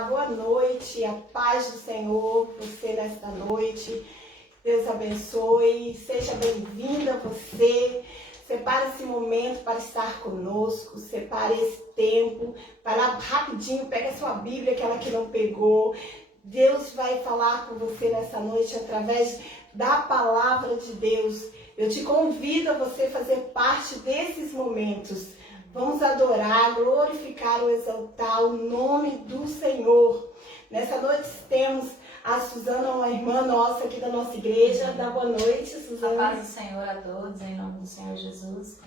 Olá, boa noite, a paz do Senhor, você nesta noite. Deus abençoe, seja bem-vinda você. Separe esse momento para estar conosco, separe esse tempo, vai lá rapidinho, pega a sua Bíblia, aquela que não pegou. Deus vai falar com você nessa noite através da palavra de Deus. Eu te convido a você fazer parte desses momentos. Vamos adorar, glorificar ou exaltar o nome do Senhor. Nessa noite temos a Suzana, uma irmã nossa aqui da nossa igreja. Dá boa noite, Suzana. A paz do Senhor a todos, em nome do Senhor Jesus.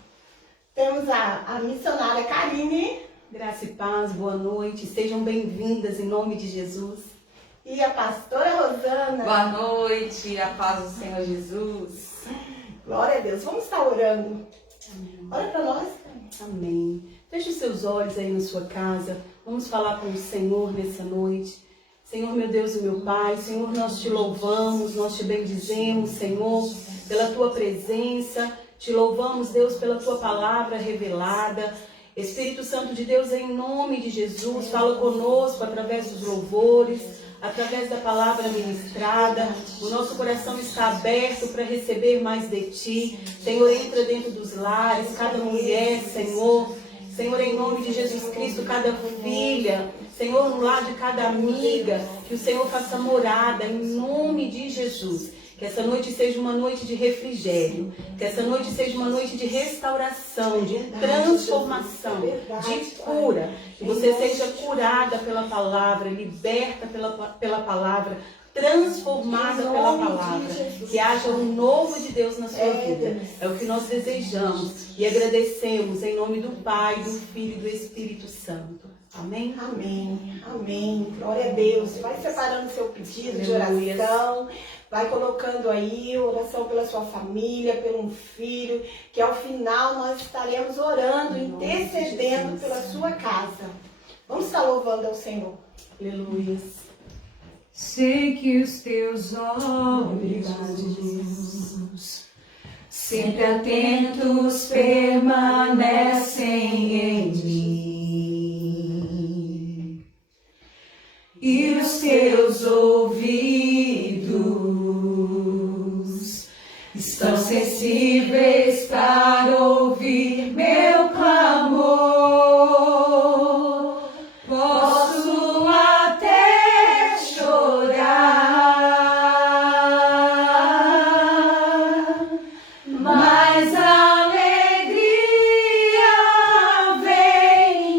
Temos a missionária Karine. Graça e paz, boa noite. Sejam bem-vindas em nome de Jesus. E a pastora Rosana. Boa noite, a paz do Senhor Jesus. Glória a Deus. Vamos estar orando. Amém. Olha para nós. Amém. Feche os seus olhos aí na sua casa. Vamos falar com o Senhor nessa noite. Senhor, meu Deus e meu Pai, Senhor, nós te louvamos, nós te bendizemos, Senhor, pela tua presença. Te louvamos, Deus, pela tua palavra revelada. Espírito Santo de Deus, em nome de Jesus, fala conosco através dos louvores, através da palavra ministrada. O nosso coração está aberto para receber mais de Ti. Senhor, entra dentro dos lares, cada mulher, Senhor. Senhor, em nome de Jesus Cristo, cada filha, Senhor, no lar de cada amiga, que o Senhor faça morada, em nome de Jesus. Que essa noite seja uma noite de refrigério, que essa noite seja uma noite de restauração, de transformação, de cura. Que você seja curada pela palavra, liberta pela palavra, transformada pela palavra. Que haja um novo de Deus na sua vida. É o que nós desejamos e agradecemos em nome do Pai, do Filho e do Espírito Santo. Amém? Amém, amém. Glória a Deus. Vai separando seu pedido de oração. Vai colocando aí oração pela sua família, pelo filho, que ao final nós estaremos orando, intercedendo pela sua casa. Vamos estar louvando ao Senhor. Aleluia. Sei que os teus olhos, sempre atentos, permanecem em mim, e os teus ouvidos estão sensíveis para ouvir meu clamor. Posso até chorar, mas a alegria vem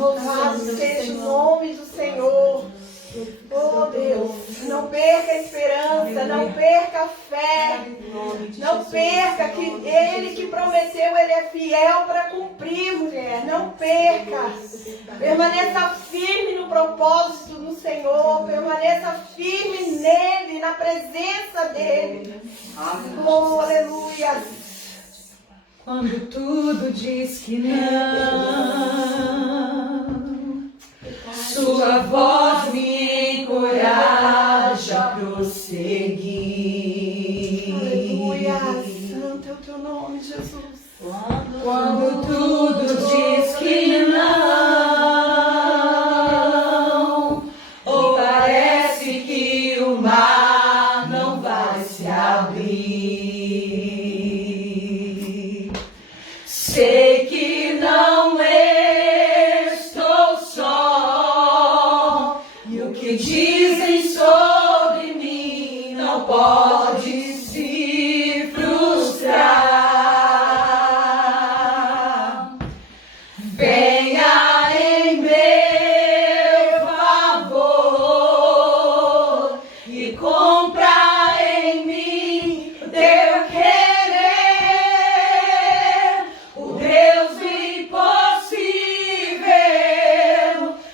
Louvado seja o nome do Senhor. Oh Deus, não perca a esperança, não perca a fé, não perca que Ele que prometeu, Ele é fiel para cumprir, mulher. Não perca. Permaneça firme no propósito do Senhor, permaneça firme nele, na presença dele. Oh, aleluia. Quando tudo diz que não, sua voz me encoraja a prosseguir. Aleluia. Santo é o teu nome, Jesus. Quando tudo diz que não, ou parece que o mar não vai se abrir, sei que não estou só, e o que dizem sobre mim não pode se frustrar. Venha em meu favor e compra em mim teu querer. O Deus do impossível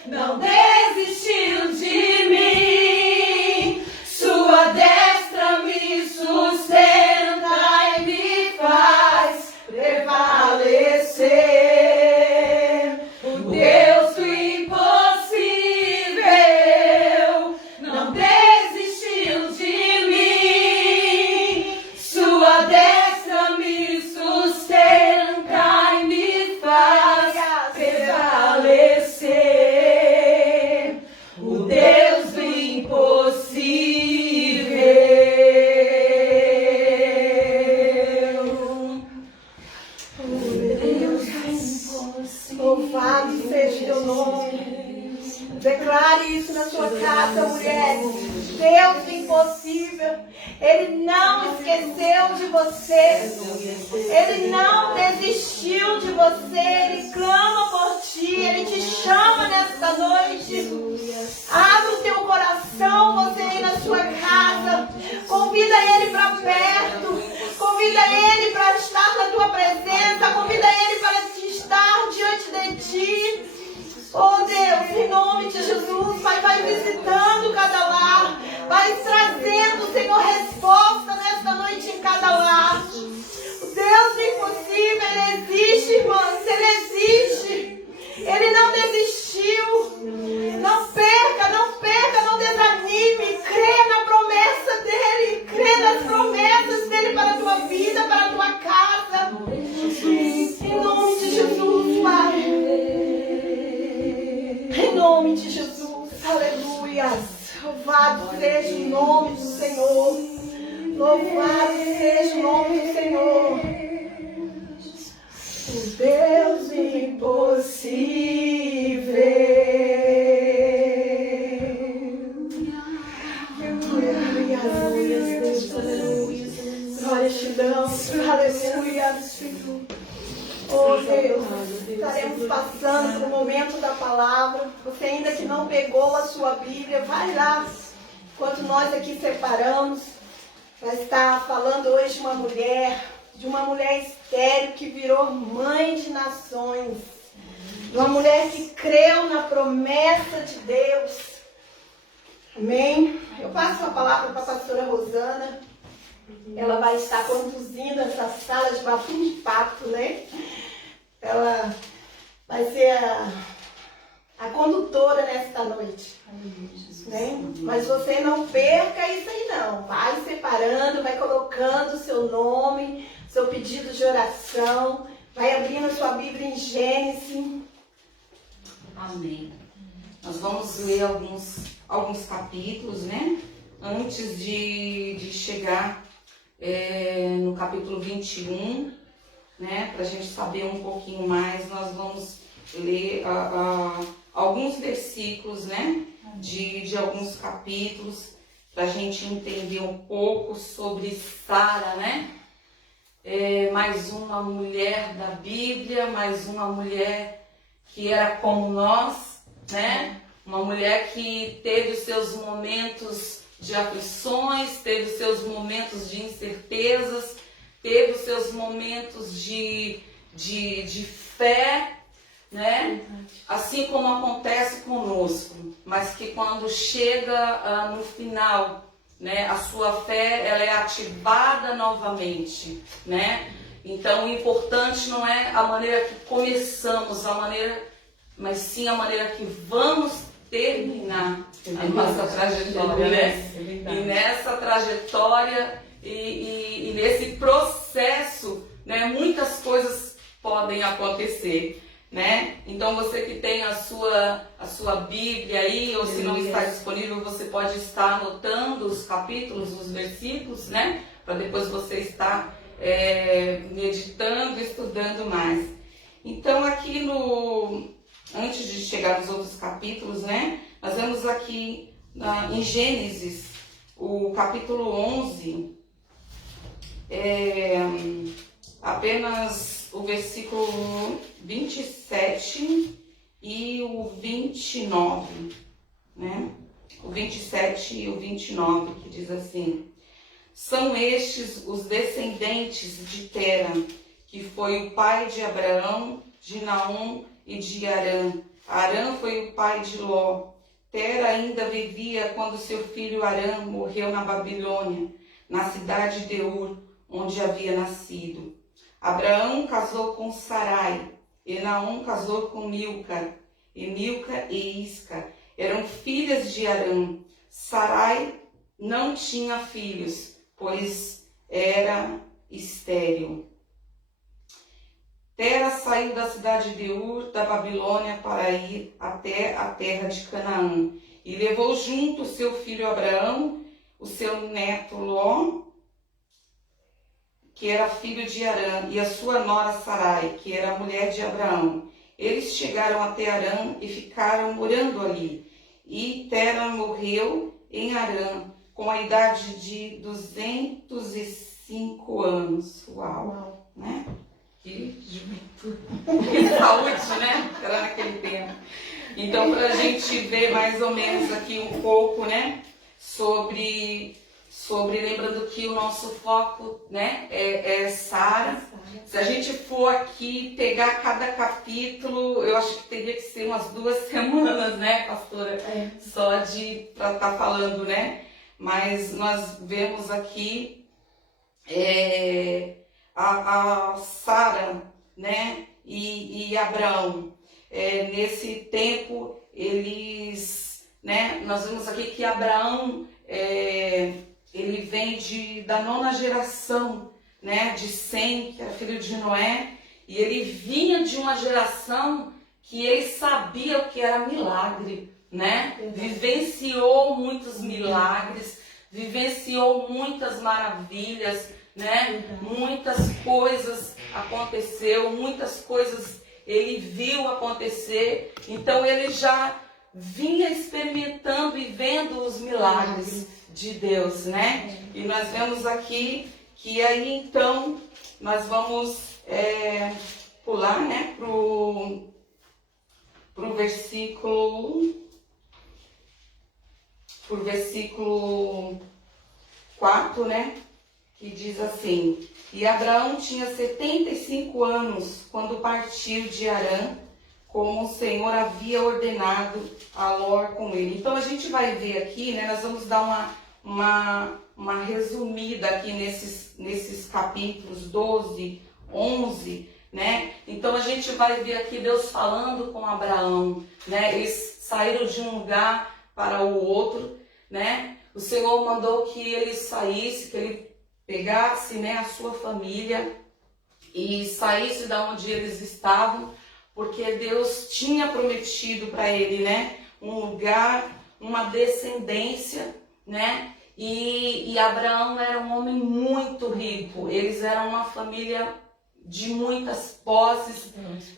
não desistiu de mim. Sua destra me sustenta e me faz prevalecer. O Deus do impossível não desistiu de mim. Sua destra me sustenta e me faz prevalecer. O Deus do impossível. Louvado seja o teu nome. Declare isso na sua casa, mulher. Deus do impossível, Ele não esqueceu de você. Ele não desistiu de você. Ele clama por ti. Ele te chama nesta noite. Abre o teu coração, você aí na sua casa. Convida Ele para perto. Convida Ele para estar na tua presença. Convida Ele para estar diante de ti. Oh Deus, em nome de Jesus, Pai, vai visitando cada lar, vai trazendo, Senhor, resposta nesta noite em cada lar. O Deus do impossível, Ele existe, irmãs, Ele existe. Ele não desistiu. Não perca, não desanime. Crê na promessa dEle, crê nas promessas dEle para a tua vida, para a tua casa. Em nome de Jesus, Pai. Em nome de Jesus, aleluia. Louvado seja o nome do Senhor. Louvado seja o nome do Senhor. O Deus impossível. Aleluia, aleluia, aleluia. Glória te damos, aleluia. Oh Deus, estaremos passando para o momento da palavra. Você ainda que não pegou a sua Bíblia, vai lá. Enquanto nós aqui separamos, vai estar falando hoje de uma mulher estéril que virou mãe de nações. De uma mulher que creu na promessa de Deus. Amém? Eu passo a palavra para a pastora Rosana. Ela vai estar conduzindo essa sala de bate-papo, né? Ela vai ser a condutora nesta noite. Né? Mas você não perca isso aí não. Vai separando, vai colocando o seu nome, seu pedido de oração. Vai abrindo a sua Bíblia em Gênesis. Amém. Nós vamos ler alguns capítulos, né? Antes de chegar no capítulo 21, né? Para a gente saber um pouquinho mais, nós vamos ler alguns versículos, né? De alguns capítulos, para a gente entender um pouco sobre Sara, né? Mais uma mulher da Bíblia, mais uma mulher que era como nós, né? Uma mulher que teve os seus momentos de aflições, teve os seus momentos de incertezas, teve os seus momentos de fé, né? Assim como acontece conosco, mas que quando chega no final, né, a sua fé ela é ativada novamente, né? Então o importante não é a maneira que começamos, mas sim a maneira que vamos terminar a nossa trajetória, né? E nessa trajetória e nesse processo, né, muitas coisas podem acontecer, né? Então você que tem a sua Bíblia aí, ou se não está disponível, você pode estar anotando os capítulos, os versículos, né? Para depois você estar meditando, estudando mais. Então aqui antes de chegar nos outros capítulos, né? Nós vemos aqui em Gênesis, o capítulo 11, apenas o versículo 27 e o 29, né? O 27 e o 29, que diz assim: são estes os descendentes de Tera, que foi o pai de Abraão, de Naom e de Harã. Harã foi o pai de Ló. Tera ainda vivia quando seu filho Harã morreu na Babilônia, na cidade de Ur, onde havia nascido. Abraão casou com Sarai, e Naom casou com Milca, e Milca e Isca eram filhas de Harã. Sarai não tinha filhos, pois era estéril. Tera saiu da cidade de Ur, da Babilônia, para ir até a terra de Canaã, e levou junto seu filho Abraão, o seu neto Ló, que era filho de Harã, e a sua nora Sarai, que era a mulher de Abraão. Eles chegaram até Harã e ficaram morando ali. E Tera morreu em Harã, com a idade de 205 anos. Uau. Né? Que juventude, que saúde, né? Era naquele tempo. Então, para a gente ver mais ou menos aqui um pouco, né? Sobre lembrando que o nosso foco, né? É Sara. Se a gente for aqui pegar cada capítulo, eu acho que teria que ser umas 2 semanas, né, pastora? Só para estar falando, né? Mas nós vemos aqui a Sara, né, e Abraão. Nesse tempo, eles, né, nós vemos aqui que Abraão, ele vem da 9ª geração, né, de Sem, que era filho de Noé, e ele vinha de uma geração que ele sabia o que era milagre, né? Vivenciou muitos milagres, vivenciou muitas maravilhas, né? Muitas coisas aconteceu, muitas coisas ele viu acontecer, então ele já vinha experimentando e vendo os milagres de Deus, né? E nós vemos aqui que aí então nós vamos pular, né, pro versículo 4, né? Que diz assim: e Abraão tinha 75 anos quando partiu de Harã, como o Senhor havia ordenado a Ló com ele. Então a gente vai ver aqui, né? Nós vamos dar uma resumida aqui nesses capítulos 12, 11, né? Então a gente vai ver aqui Deus falando com Abraão, né? Eles saíram de um lugar para o outro, né? O Senhor mandou que ele saísse, que ele pegasse, né, a sua família e saísse da onde eles estavam, porque Deus tinha prometido para ele, né, um lugar, uma descendência, né? E Abraão era um homem muito rico. Eles eram uma família de muitas posses,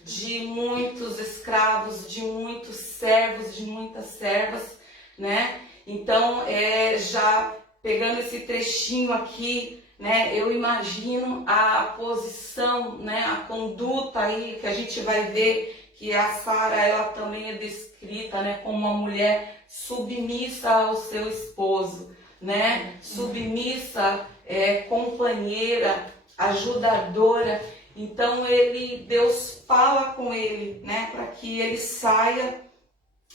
de muitos escravos, de muitos servos, de muitas servas, né? Então, já pegando esse trechinho aqui, né, eu imagino a posição, né, a conduta aí que a gente vai ver que a Sara, ela também é descrita, né, como uma mulher submissa ao seu esposo, né? Submissa, companheira, ajudadora. Então Deus fala com ele, né, para que ele saia,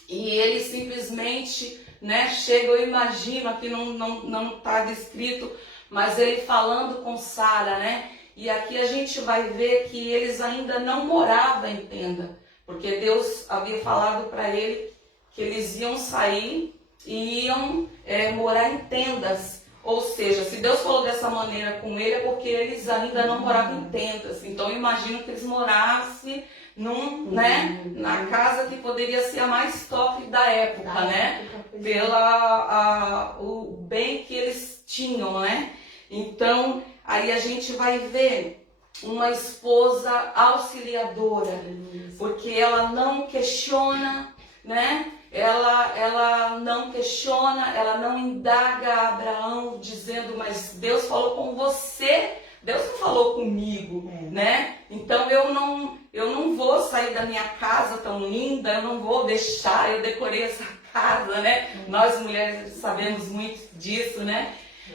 e ele simplesmente, né, chega, eu imagino, aqui não está descrito, mas ele falando com Sara, né? E aqui a gente vai ver que eles ainda não moravam em tenda, porque Deus havia falado para ele que eles iam sair e iam morar em tendas. Ou seja, se Deus falou dessa maneira com ele, é porque eles ainda não moravam em tendas. Então eu imagino que eles morassem na casa que poderia ser a mais top da época, né? O bem que eles tinham, né? Então, aí a gente vai ver uma esposa auxiliadora, porque ela não questiona, né? Ela não questiona, ela não indaga a Abraão dizendo, mas Deus falou com você, Deus não falou comigo, né? Então eu não vou sair da minha casa tão linda, eu não vou deixar, eu decorei essa casa, né? Nós mulheres sabemos muito disso, né?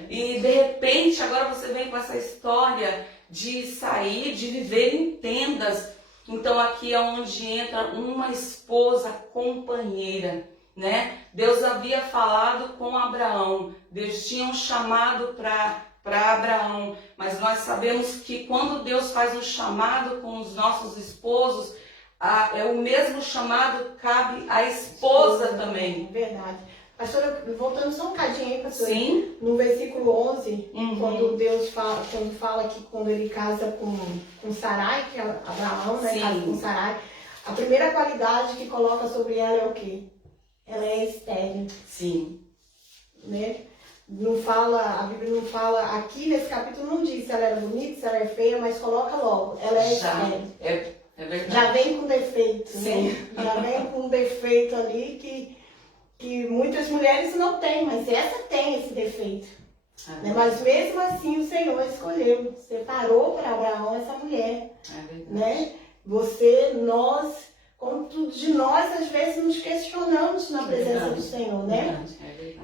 E de repente agora você vem com essa história de sair, de viver em tendas. Então aqui é onde entra uma esposa companheira, né? Deus havia falado com Abraão, Deus tinha um chamado para Abraão, mas nós sabemos que quando Deus faz um chamado com os nossos esposos, o mesmo chamado cabe à esposa também. Verdade. Pastora, voltando só um cadinho aí, pastora. Sim. No versículo 11, quando Deus fala que quando ele casa com Sarai, que é Abraão, né, casa com Sarai, a primeira qualidade que coloca sobre ela é o quê? Ela é estéril. Sim. Né? Não fala, a Bíblia não fala, aqui nesse capítulo não diz se ela era bonita, se ela é feia, mas coloca logo, ela é estéril. É verdade. Já vem com defeito, Sim. né? Já vem com um defeito ali que muitas mulheres não têm, mas essa tem esse defeito. Né? Mas mesmo assim o Senhor escolheu, separou para Abraão essa mulher. Né? Como tudo de nós, às vezes nos questionamos na presença do Senhor, né?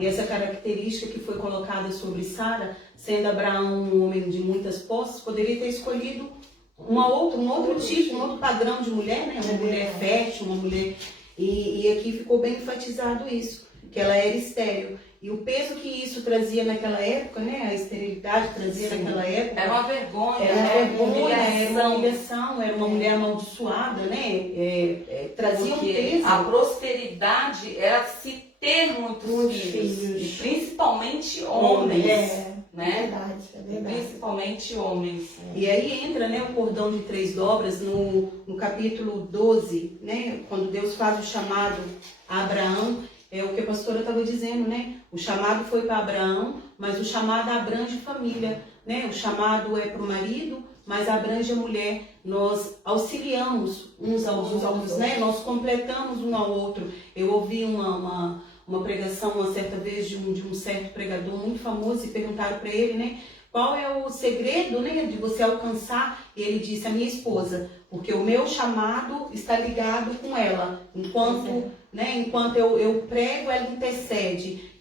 E essa característica que foi colocada sobre Sara, sendo Abraão um homem de muitas posses, poderia ter escolhido um outro tipo, um outro padrão de mulher, né? Uma mulher fértil, uma mulher... E aqui ficou bem enfatizado isso, que ela era estéril. E o peso que isso trazia naquela época, né? A esterilidade trazia naquela época. Era uma vergonha, era uma humilhação, era uma mulher amaldiçoada, né? Trazia porque um peso. A prosperidade era se ter muitos filhos. E principalmente homens. Né? É verdade. Principalmente homens. E aí entra, né, o cordão de 3 dobras no capítulo 12, né? Quando Deus faz o chamado a Abraão. É o que a pastora estava dizendo, né? O chamado foi para Abraão, mas o chamado abrange família, né? O chamado é para o marido, mas abrange a mulher. Nós auxiliamos uns aos outros, né? Nós completamos um ao outro. Eu ouvi uma pregação uma certa vez de um certo pregador muito famoso e perguntaram para ele, né? Qual é o segredo, né, de você alcançar? E ele disse, a minha esposa, porque o meu chamado está ligado com ela. Enquanto eu prego, ela intercede.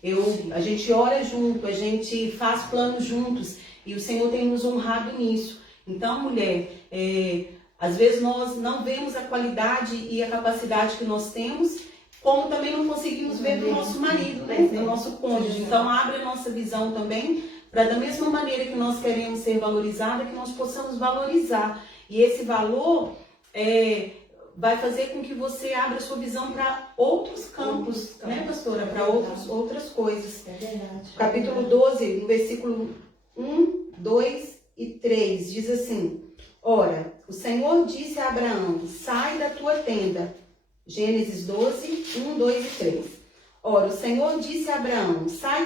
A gente ora junto, a gente faz planos juntos. E o Senhor tem nos honrado nisso. Então, mulher, às vezes nós não vemos a qualidade e a capacidade que nós temos, como também não conseguimos ver do nosso marido, né, do nosso cônjuge. Então, abre a nossa visão também, para da mesma maneira que nós queremos ser valorizadas, que nós possamos valorizar. E esse valor vai fazer com que você abra sua visão para outros campos, né, pastora? Para outras coisas. É verdade. Capítulo 12, no versículo 1, 2 e 3, diz assim: Ora, o Senhor disse a Abraão, sai da tua tenda. Gênesis 12, 1, 2 e 3. Ora, o Senhor disse a Abraão, sai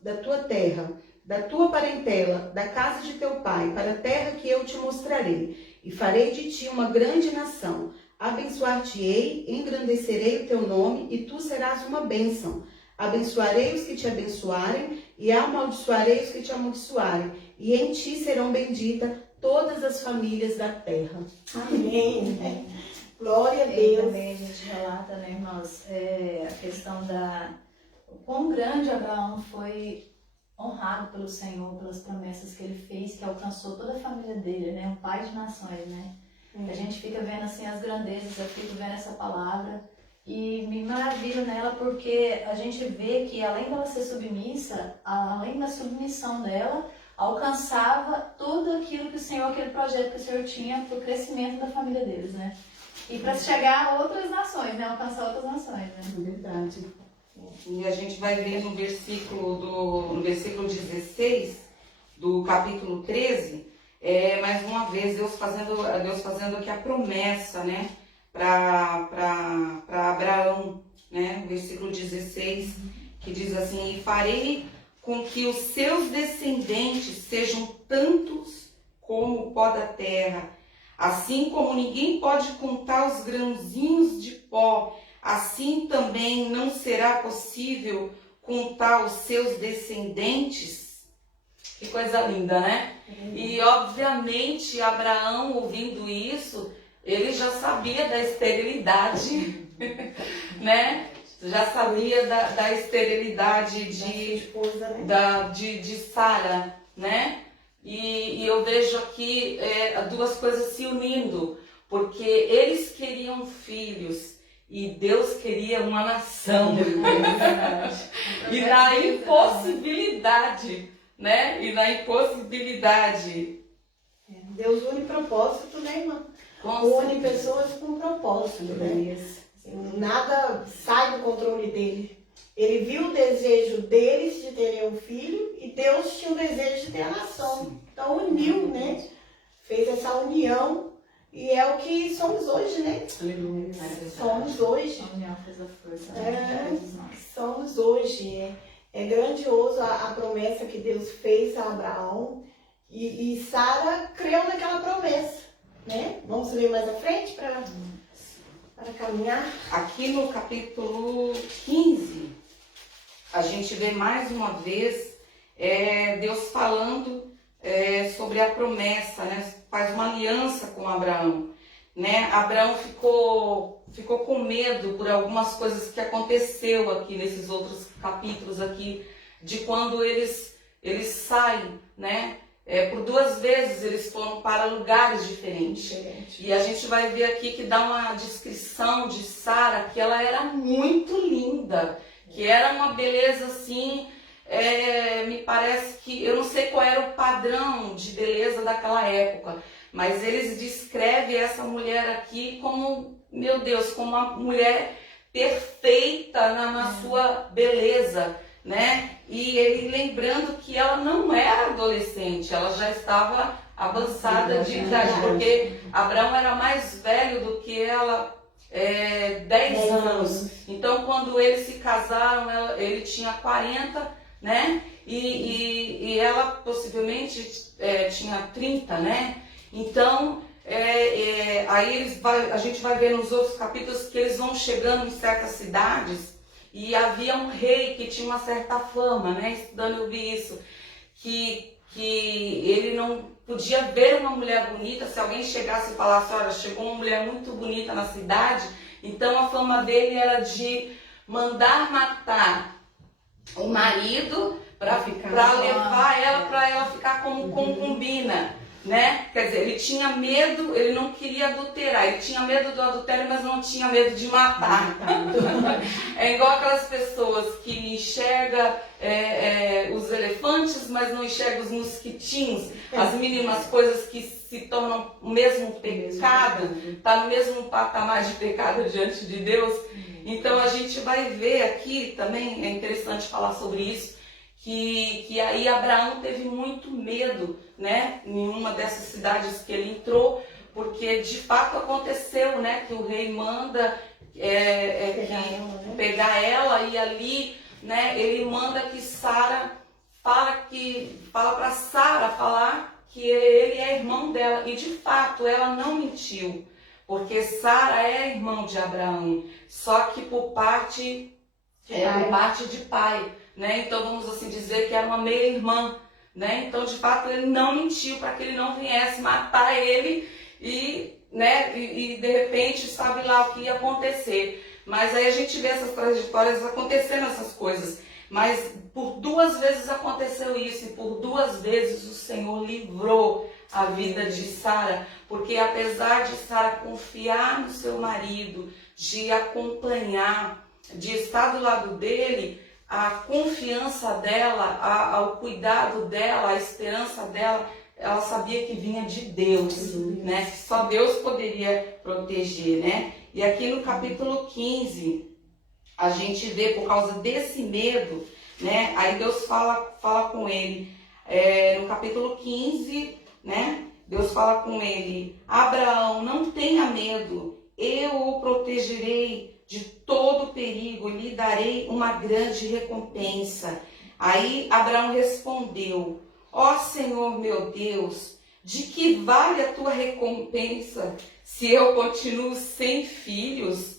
da tua terra, da tua parentela, da casa de teu pai, para a terra que eu te mostrarei, e farei de ti uma grande nação. Abençoar-te-ei, engrandecerei o teu nome, e tu serás uma bênção. Abençoarei os que te abençoarem, e amaldiçoarei os que te amaldiçoarem, e em ti serão benditas todas as famílias da terra. Amém. Glória a E Deus. também a gente relata, né, irmãos, a questão o quão grande Abraão foi honrado pelo Senhor, pelas promessas que ele fez, que alcançou toda a família dele, né, um pai de nações, né. A gente fica vendo assim as grandezas, eu fico vendo essa palavra e me maravilho nela porque a gente vê que além dela ser submissa, além da submissão dela, alcançava tudo aquilo que o Senhor, aquele projeto que o Senhor tinha para o crescimento da família deles, né. E para chegar a outras nações, né, alcançar outras nações, né. É verdade. E a gente vai ver no versículo 16 do capítulo 13, mais uma vez Deus fazendo aqui a promessa, né, para Abraão, né, o versículo 16, que diz assim: e farei com que os seus descendentes sejam tantos como o pó da terra, assim como ninguém pode contar os grãozinhos de pó, assim também não será possível contar os seus descendentes. Que coisa linda, né? E obviamente Abraão, ouvindo isso, ele já sabia da esterilidade, né? Já sabia da esterilidade de Sara, né? E eu vejo aqui duas coisas se unindo, porque eles queriam filhos e Deus queria uma nação. E na impossibilidade, né? E na impossibilidade. Deus une propósito, né, irmã? Une pessoas com propósito, né? Nada sai do controle dele. Ele viu o desejo deles de terem um filho e Deus tinha o desejo de ter a nação. Então uniu, né? Fez essa união e é o que somos hoje, né? Aleluia. Somos hoje. A união fez a força, né, de todos nós. Somos hoje. É grandioso a promessa que Deus fez a Abraão e Sara creu naquela promessa, né? Vamos ler mais à frente para caminhar? Aqui no capítulo 15, a gente vê mais uma vez Deus falando sobre a promessa, né? Faz uma aliança com Abraão, né? Abraão ficou com medo por algumas coisas que aconteceu aqui nesses outros capítulos aqui, de quando eles saem, né? Por 2 vezes eles foram para lugares diferentes. E a gente vai ver aqui que dá uma descrição de Sara, que ela era muito linda, que era uma beleza assim, me parece que, eu não sei qual era o padrão de beleza daquela época, mas eles descrevem essa mulher aqui como, meu Deus, como uma mulher perfeita na sua beleza, né? E ele lembrando que ela não era adolescente, ela já estava avançada de idade, porque Abraão era mais velho do que ela, 10 anos. Então, quando eles se casaram, ele tinha 40, né? E ela possivelmente tinha 30, né? Então, aí a gente vai ver nos outros capítulos que eles vão chegando em certas cidades. E havia um rei que tinha uma certa fama, né? Estudando eu vi isso, que ele não podia ver uma mulher bonita. Se alguém chegasse e falasse, olha, chegou uma mulher muito bonita na cidade, então a fama dele era de mandar matar o marido para levar ela, para ela ficar como concubina, né? Quer dizer, ele tinha medo, ele não queria adulterar, ele tinha medo do adultério, mas não tinha medo de matar. É igual aquelas pessoas que enxergam os elefantes, mas não enxergam os mosquitinhos, as mínimas coisas que se tornam o mesmo pecado, está no mesmo patamar de pecado diante de Deus. Então a gente vai ver aqui também, é interessante falar sobre isso, que aí Abraão teve muito medo, né, em uma dessas cidades que ele entrou, porque de fato aconteceu, né, que o rei manda pegar ela e ali, né, ele manda que Sara fala para Sara falar que ele é irmão dela, e de fato ela não mentiu, porque Sara é irmão de Abraão, só que por parte de pai. Né? Então vamos assim dizer que era uma meia-irmã, né? Então de fato ele não mentiu para que ele não viesse matar ele e né? E de repente sabe lá o que ia acontecer. Mas aí a gente vê essas trajetórias acontecendo, essas coisas. Mas por 2 vezes aconteceu isso, e por 2 vezes o Senhor livrou a vida de Sara, porque apesar de Sara confiar no seu marido, de acompanhar, de estar do lado dele, a confiança dela, o cuidado dela, a esperança dela, ela sabia que vinha de Deus, né? Que só Deus poderia proteger, né? E aqui no capítulo 15, a gente vê, por causa desse medo, né? Aí Deus fala com ele, no capítulo 15, né? Deus fala com ele: Abraão, não tenha medo, eu o protegerei de todo perigo, lhe darei uma grande recompensa. Aí Abraão respondeu: ó Senhor meu Deus, de que vale a tua recompensa se eu continuo sem filhos?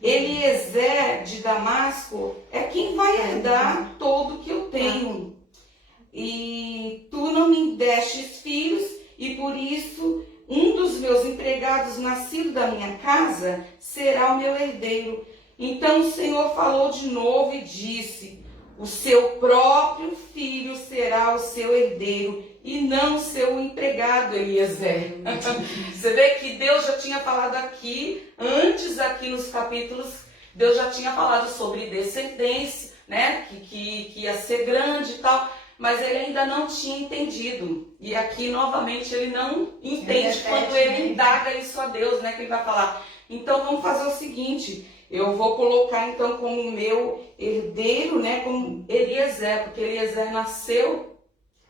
Eliezer de Damasco é quem vai herdar todo o que eu tenho. E tu não me destes filhos, e por isso um dos meus empregados nascido da minha casa será o meu herdeiro. Então o Senhor falou de novo e disse: o seu próprio filho será o seu herdeiro e não seu empregado, Eliezer. Você vê que Deus já tinha falado aqui, antes aqui nos capítulos, Deus já tinha falado sobre descendência, né? Que ia ser grande e tal, mas ele ainda não tinha entendido. E aqui, novamente, ele não entende quando ele indaga isso a Deus, né? Que ele vai falar: então vamos fazer o seguinte, eu vou colocar então como meu herdeiro, né? Como Eliezer, porque Eliezer nasceu,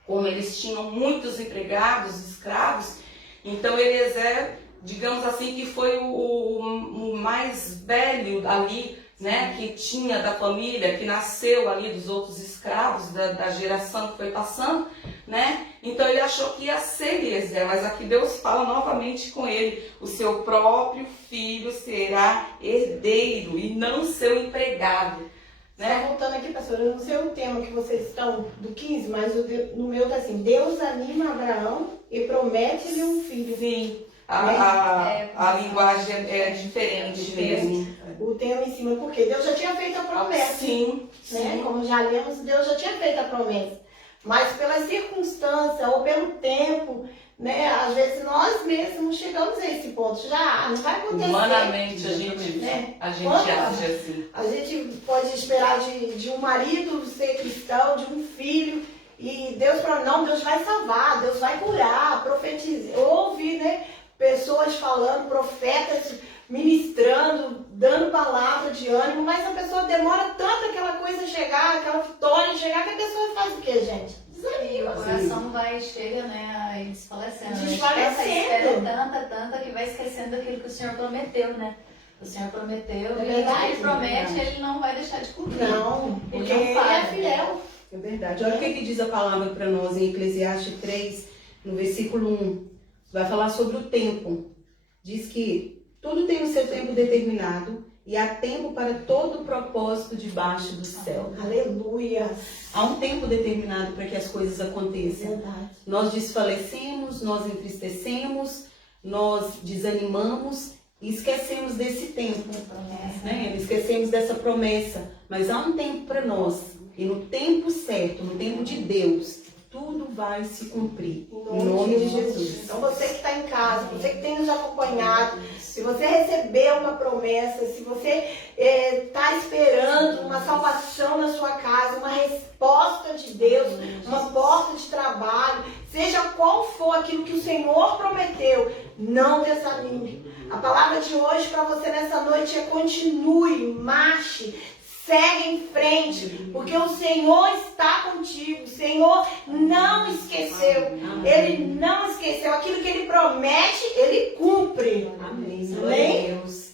como eles tinham muitos empregados, escravos, então Eliezer, digamos assim, que foi o mais velho ali, né, que tinha da família, que nasceu ali dos outros escravos, da geração que foi passando, né? Então ele achou que ia ser Eliezer, mas aqui Deus fala novamente com ele: o seu próprio filho será herdeiro e não seu empregado. Né? Só voltando aqui, pastora, eu não sei o tema que vocês estão do 15, mas no meu tá assim: Deus anima Abraão e promete-lhe um filho. Sim, a linguagem é diferente mesmo. O tema em cima, porque Deus já tinha feito a promessa. Sim, né? Como já lemos, Deus já tinha feito a promessa. Mas pela circunstância ou pelo tempo, né? Às vezes nós mesmos chegamos a esse ponto. Já não vai acontecer. Humanamente a gente, né? a gente acha assim. A gente pode esperar de um marido ser cristão, de um filho, e Deus fala: não, Deus vai salvar, Deus vai curar, profetizar. Ouve, né? Pessoas falando, profetas ministrando, dando palavra de ânimo, mas a pessoa demora tanto aquela coisa chegar, aquela vitória chegar, que a pessoa faz o quê, gente? Desanima. O coração vai, chega, né, aí desfalecendo. Desfalecendo. Tanta, que vai esquecendo daquilo que o Senhor prometeu, né? O Senhor prometeu, É verdade, ele promete, é verdade. Ele não vai deixar de cumprir. Não, porque Ele não é fiel. É verdade. Olha o que diz a palavra para nós em Eclesiastes 3, no versículo 1. Vai falar sobre o tempo. Diz que tudo tem o seu tempo determinado e há tempo para todo o propósito debaixo do céu. Aleluia. Há um tempo determinado para que as coisas aconteçam. Verdade. Nós desfalecemos, nós entristecemos, nós desanimamos e esquecemos desse tempo. Né? Esquecemos dessa promessa. Mas há um tempo para nós. E no tempo certo, no tempo de Deus, tudo vai se cumprir. Em nome de Jesus. Então você que está em casa, você que tem nos acompanhado, se você recebeu uma promessa, se você está esperando uma salvação na sua casa, uma resposta de Deus, uma porta de trabalho, seja qual for aquilo que o Senhor prometeu, não desanime. A palavra de hoje para você nessa noite é: continue, marche, segue em frente, porque o Senhor está contigo. O Senhor não esqueceu. Ele não esqueceu. Aquilo que Ele promete, Ele cumpre. Amém. Amém? Deus.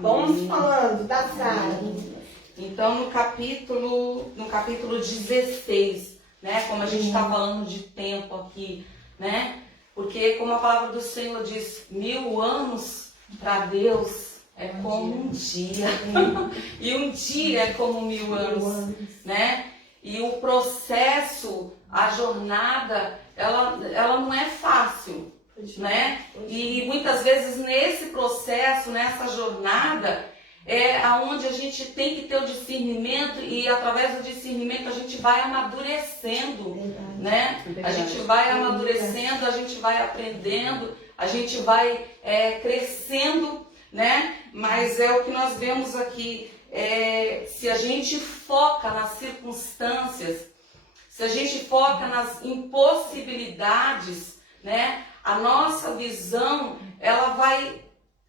Vamos falando da Sara. Então, no capítulo 16, né? Como a gente está falando de tempo aqui, né? Porque como a palavra do Senhor diz, 1000 anos para Deus é como um dia. E um dia é como 1000 anos, né? E o processo, a jornada, ela não é fácil. né? E muitas vezes nesse processo, nessa jornada, é aonde a gente tem que ter o discernimento, e através do discernimento a gente vai amadurecendo, né? A gente vai amadurecendo, a gente vai aprendendo, a gente vai crescendo, né? Mas é o que nós vemos aqui, se a gente foca nas circunstâncias, se a gente foca nas impossibilidades, né? A nossa visão, ela vai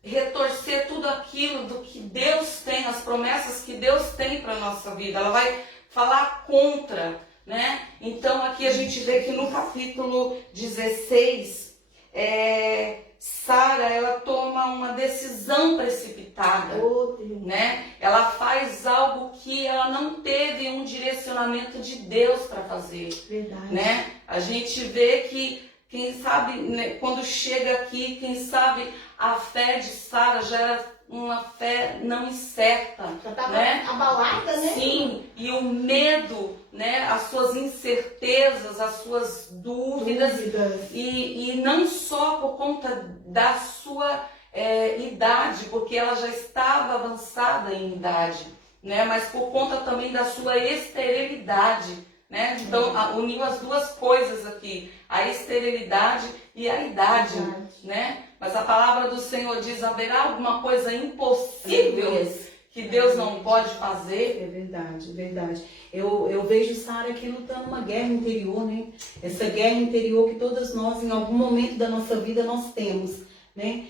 retorcer tudo aquilo do que Deus tem, as promessas que Deus tem para a nossa vida. Ela vai falar contra, né? Então aqui a gente vê que no capítulo 16, Sara, ela toma uma decisão precipitada, né? Ela faz algo que ela não teve um direcionamento de Deus para fazer, né? A gente vê que, quem sabe, né, quando chega aqui, quem sabe a fé de Sara já era uma fé não incerta, já estava, né? Abalada, né? Sim, e o medo, né? As suas incertezas, as suas dúvidas. E não só por conta da sua idade, porque ela já estava avançada em idade, né? Mas por conta também da sua esterilidade, né? Então, uniu as duas coisas aqui, a esterilidade e a idade, né? Mas a palavra do Senhor diz: haverá alguma coisa impossível que Deus não pode fazer? É verdade, é verdade. Eu vejo Sara aqui lutando uma guerra interior, né? Essa guerra interior que todas nós, em algum momento da nossa vida, nós temos, né?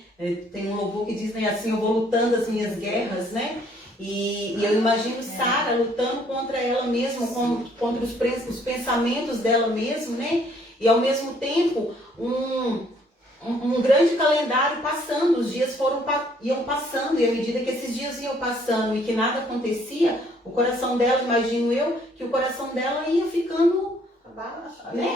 Tem um louvor que diz, né, assim, eu vou lutando as minhas guerras, né? E eu imagino Sara lutando contra ela mesma, contra os pensamentos dela mesma, né? E ao mesmo tempo, um grande calendário passando, os dias iam passando, e à medida que esses dias iam passando e que nada acontecia, o coração dela, imagino eu, que o coração dela ia ficando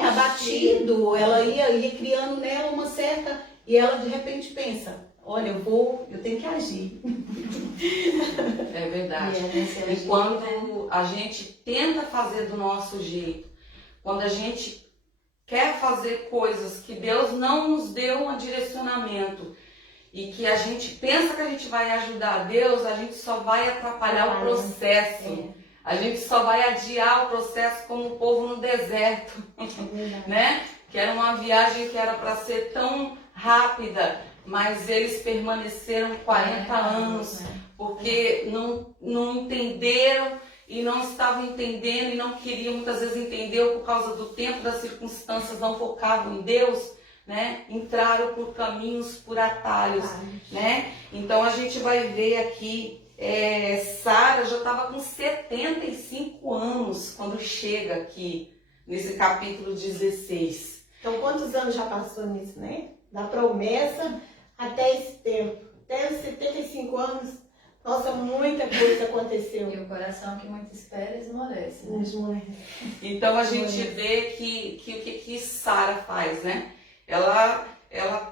abatido, ela ia criando nela uma certa, e ela de repente pensa: olha, eu tenho que agir. É verdade. E quando a gente tenta fazer do nosso jeito, quando a gente quer fazer coisas que Deus não nos deu um direcionamento e que a gente pensa que a gente vai ajudar a Deus, a gente só vai atrapalhar o processo. A gente só vai adiar o processo, como o povo no deserto, né? Que era uma viagem que era para ser tão rápida, mas eles permaneceram 40 anos, porque não entenderam e não estavam entendendo e não queriam muitas vezes entender por causa do tempo, das circunstâncias, não focavam em Deus, né? Entraram por caminhos, por atalhos, né? Então a gente vai ver aqui, Sara já estava com 75 anos quando chega aqui nesse capítulo 16. Então quantos anos já passou nisso, né? Da promessa até esse tempo, até os 75 anos. Nossa, muita coisa aconteceu. E o coração que muito espera esmorece, né? Então a gente vê que o que Sara faz, né? Ela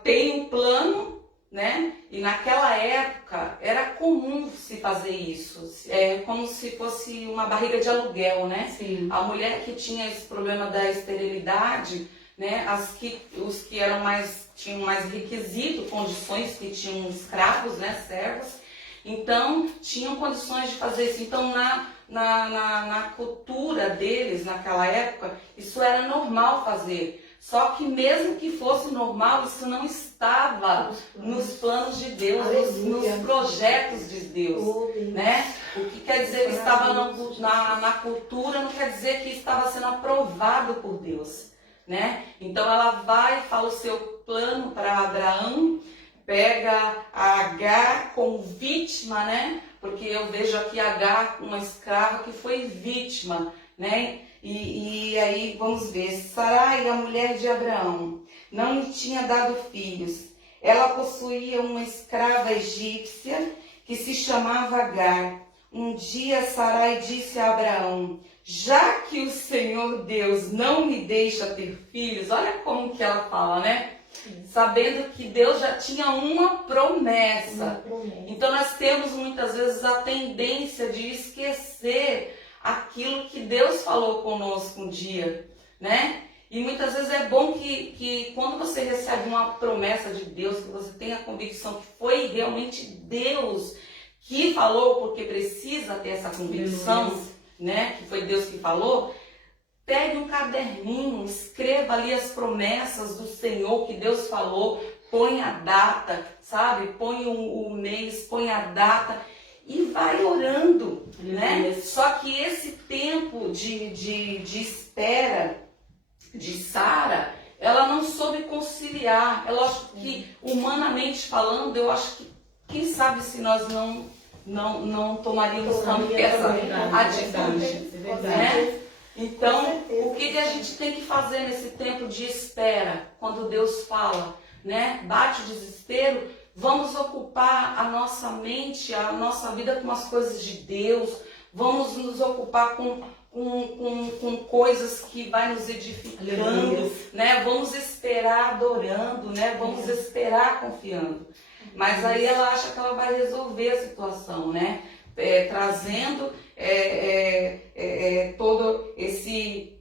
tem um plano, né? E naquela época era comum se fazer isso. É como se fosse uma barriga de aluguel, né? Sim. A mulher que tinha esse problema da esterilidade, né? Os que tinham mais requisito, condições, que tinham escravos, né? Servos. Então, tinham condições de fazer isso. Então, na cultura deles, naquela época, isso era normal fazer. Só que mesmo que fosse normal, isso não estava nos planos de Deus, nos projetos de Deus, né? O que quer dizer que estava na cultura não quer dizer que estava sendo aprovado por Deus, né? Então, ela vai e fala o seu plano para Abraão, pega a Agar como vítima, né? Porque eu vejo aqui Agar, uma escrava que foi vítima, né? E aí vamos ver, Sarai, a mulher de Abraão, não lhe tinha dado filhos. Ela possuía uma escrava egípcia que se chamava Agar. Um dia Sarai disse a Abraão: já que o Senhor Deus não me deixa ter filhos, olha como que ela fala, né? Sabendo que Deus já tinha uma promessa. Então nós temos muitas vezes a tendência de esquecer aquilo que Deus falou conosco um dia, né? E muitas vezes é bom que quando você recebe uma promessa de Deus, que você tenha a convicção que foi realmente Deus que falou, porque precisa ter essa convicção, né? Que foi Deus que falou. Pegue um caderninho, escreva ali as promessas do Senhor que Deus falou, põe a data, sabe? Põe o mês, põe a data e vai orando, né? Só que esse tempo de espera de Sara, ela não soube conciliar. Eu acho que, humanamente falando, eu acho que, quem sabe se nós não tomaríamos tanto essa atitude, né? Então, o que a gente tem que fazer nesse tempo de espera, quando Deus fala, né? Bate o desespero, vamos ocupar a nossa mente, a nossa vida com as coisas de Deus, vamos nos ocupar com coisas que vai nos edificando, né? Vamos esperar adorando, né? Vamos esperar confiando. Mas aí ela acha que ela vai resolver a situação, né? Trazendo todo esse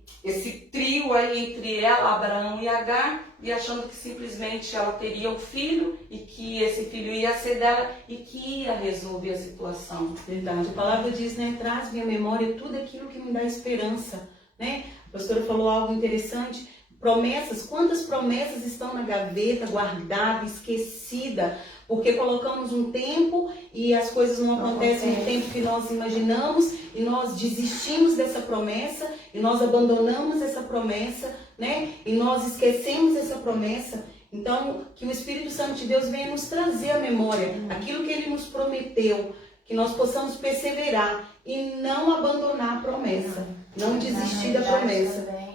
trio aí entre ela, Abraão e Agar, e achando que simplesmente ela teria um filho e que esse filho ia ser dela e que ia resolver a situação. Verdade. A palavra diz, né? Traz minha memória tudo aquilo que me dá esperança, né? A pastora falou algo interessante. Promessas, quantas promessas estão na gaveta, guardada, esquecida, porque colocamos um tempo e as coisas não acontecem no tempo que nós imaginamos e nós desistimos dessa promessa e nós abandonamos essa promessa, né? E nós esquecemos essa promessa. Então, que o Espírito Santo de Deus venha nos trazer à memória aquilo que Ele nos prometeu, que nós possamos perseverar e não abandonar a promessa, não desistir da promessa. Também,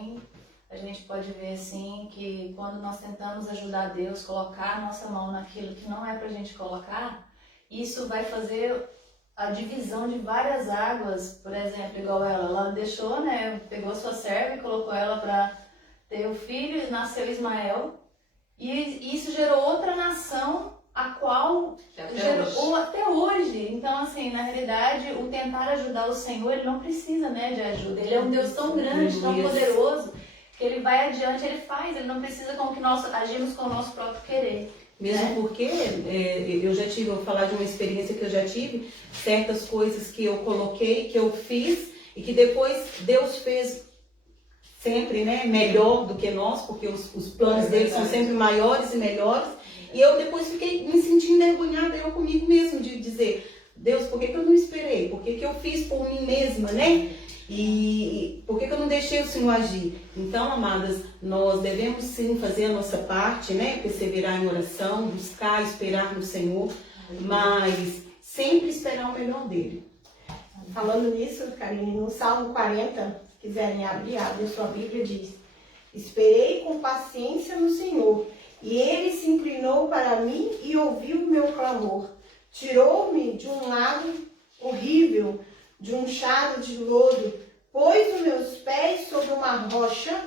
a gente pode ver assim que quando nós tentamos ajudar Deus, colocar a nossa mão naquilo que não é pra gente colocar, isso vai fazer a divisão de várias águas. Por exemplo, igual ela deixou, né, pegou sua serva e colocou ela para ter o filho, e nasceu Ismael, e isso gerou outra nação, a qual gerou até hoje. Então, assim, na realidade, o tentar ajudar o Senhor, ele não precisa, né, de ajuda. Ele é um Deus tão grande, tão poderoso, que ele vai adiante, ele faz, ele não precisa com que nós agimos com o nosso próprio querer. Mesmo porque eu já tive, vou falar de uma experiência que eu já tive, certas coisas que eu coloquei, que eu fiz e que depois Deus fez sempre, né, melhor do que nós, porque os planos dele são sempre maiores e melhores. E eu depois fiquei me sentindo envergonhada, eu comigo mesmo, de dizer, Deus, por que eu não esperei? Por que eu fiz por mim mesma, né? E por que eu não deixei o Senhor agir? Então, amadas, nós devemos sim fazer a nossa parte, né? Perseverar em oração, buscar, esperar no Senhor, mas sempre esperar o melhor dele. Falando nisso, Karine, no Salmo 40, se quiserem abrir, abre a sua Bíblia, diz: esperei com paciência no Senhor, e Ele se inclinou para mim e ouviu o meu clamor. Tirou-me de um lago horrível, de um chado de lodo, pôs os meus pés sobre uma rocha,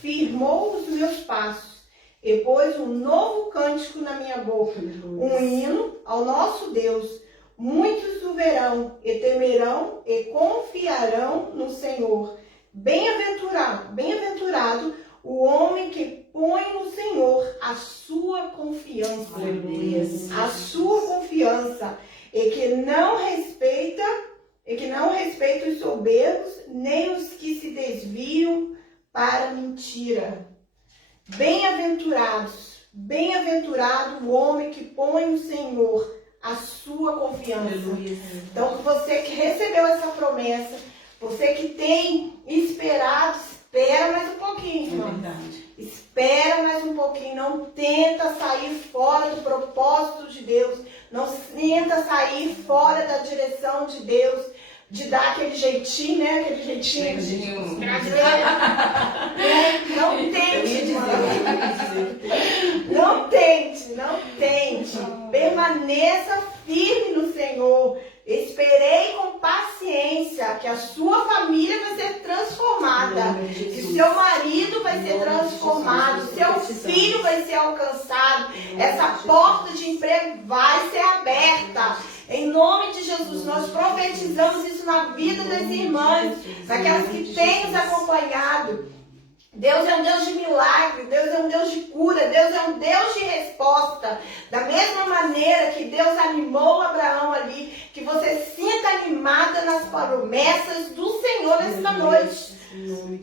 firmou os meus passos, e pôs um novo cântico na minha boca, um hino ao nosso Deus. Muitos o verão, e temerão, e confiarão no Senhor. Bem-aventurado o homem que põe no Senhor a sua confiança. Aleluia. A sua confiança, e que não respeita os soberbos, nem os que se desviam para a mentira. Bem-aventurado o homem que põe no Senhor a sua confiança. Aleluia. Então, você que recebeu essa promessa, você que tem esperado, espera mais um pouquinho, irmão. É verdade. Espera mais um pouquinho, não tenta sair fora do propósito de Deus, não tenta sair fora da direção de Deus, de dar aquele jeitinho, né? Aquele jeitinho brasileiro. Não tente, não tente. Permaneça firme no Senhor. Esperei com paciência que a sua família vai ser transformada, que seu marido vai ser transformado, seu filho vai ser alcançado, essa porta de emprego vai ser aberta. Em nome de Jesus, nós profetizamos isso na vida das irmãs, daquelas que têm nos acompanhado. Deus é um Deus de milagre, Deus é um Deus de cura, Deus é um Deus de resposta. Da mesma maneira que Deus animou Abraão ali, que você sinta animada nas promessas do Senhor nesta noite.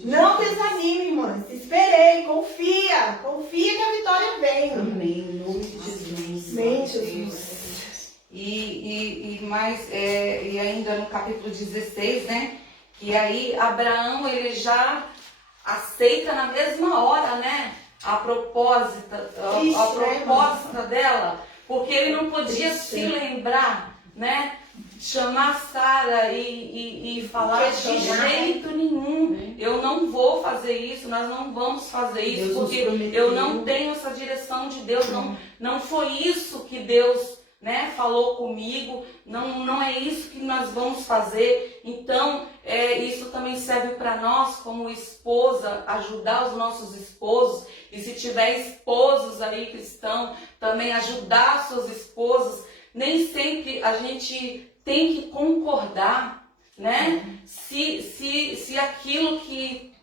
Não desanime, irmãs. Esperei, confia que a vitória vem. Amém, em nome de Jesus. Amém, Jesus. E ainda no capítulo 16, né? Que aí Abraão, ele já aceita na mesma hora, né? A proposta dela, porque ele não podia se lembrar, né? Chamar Sara e falar de jeito nenhum, eu não vou fazer isso, nós não vamos fazer isso, porque eu não tenho essa direção de Deus, não foi isso que Deus, né, falou comigo, não é isso que nós vamos fazer. Então, isso também serve para nós como esposa, ajudar os nossos esposos, e se tiver esposos aí cristãos, também ajudar suas esposas. Nem sempre a gente tem que concordar, né? Se aquilo que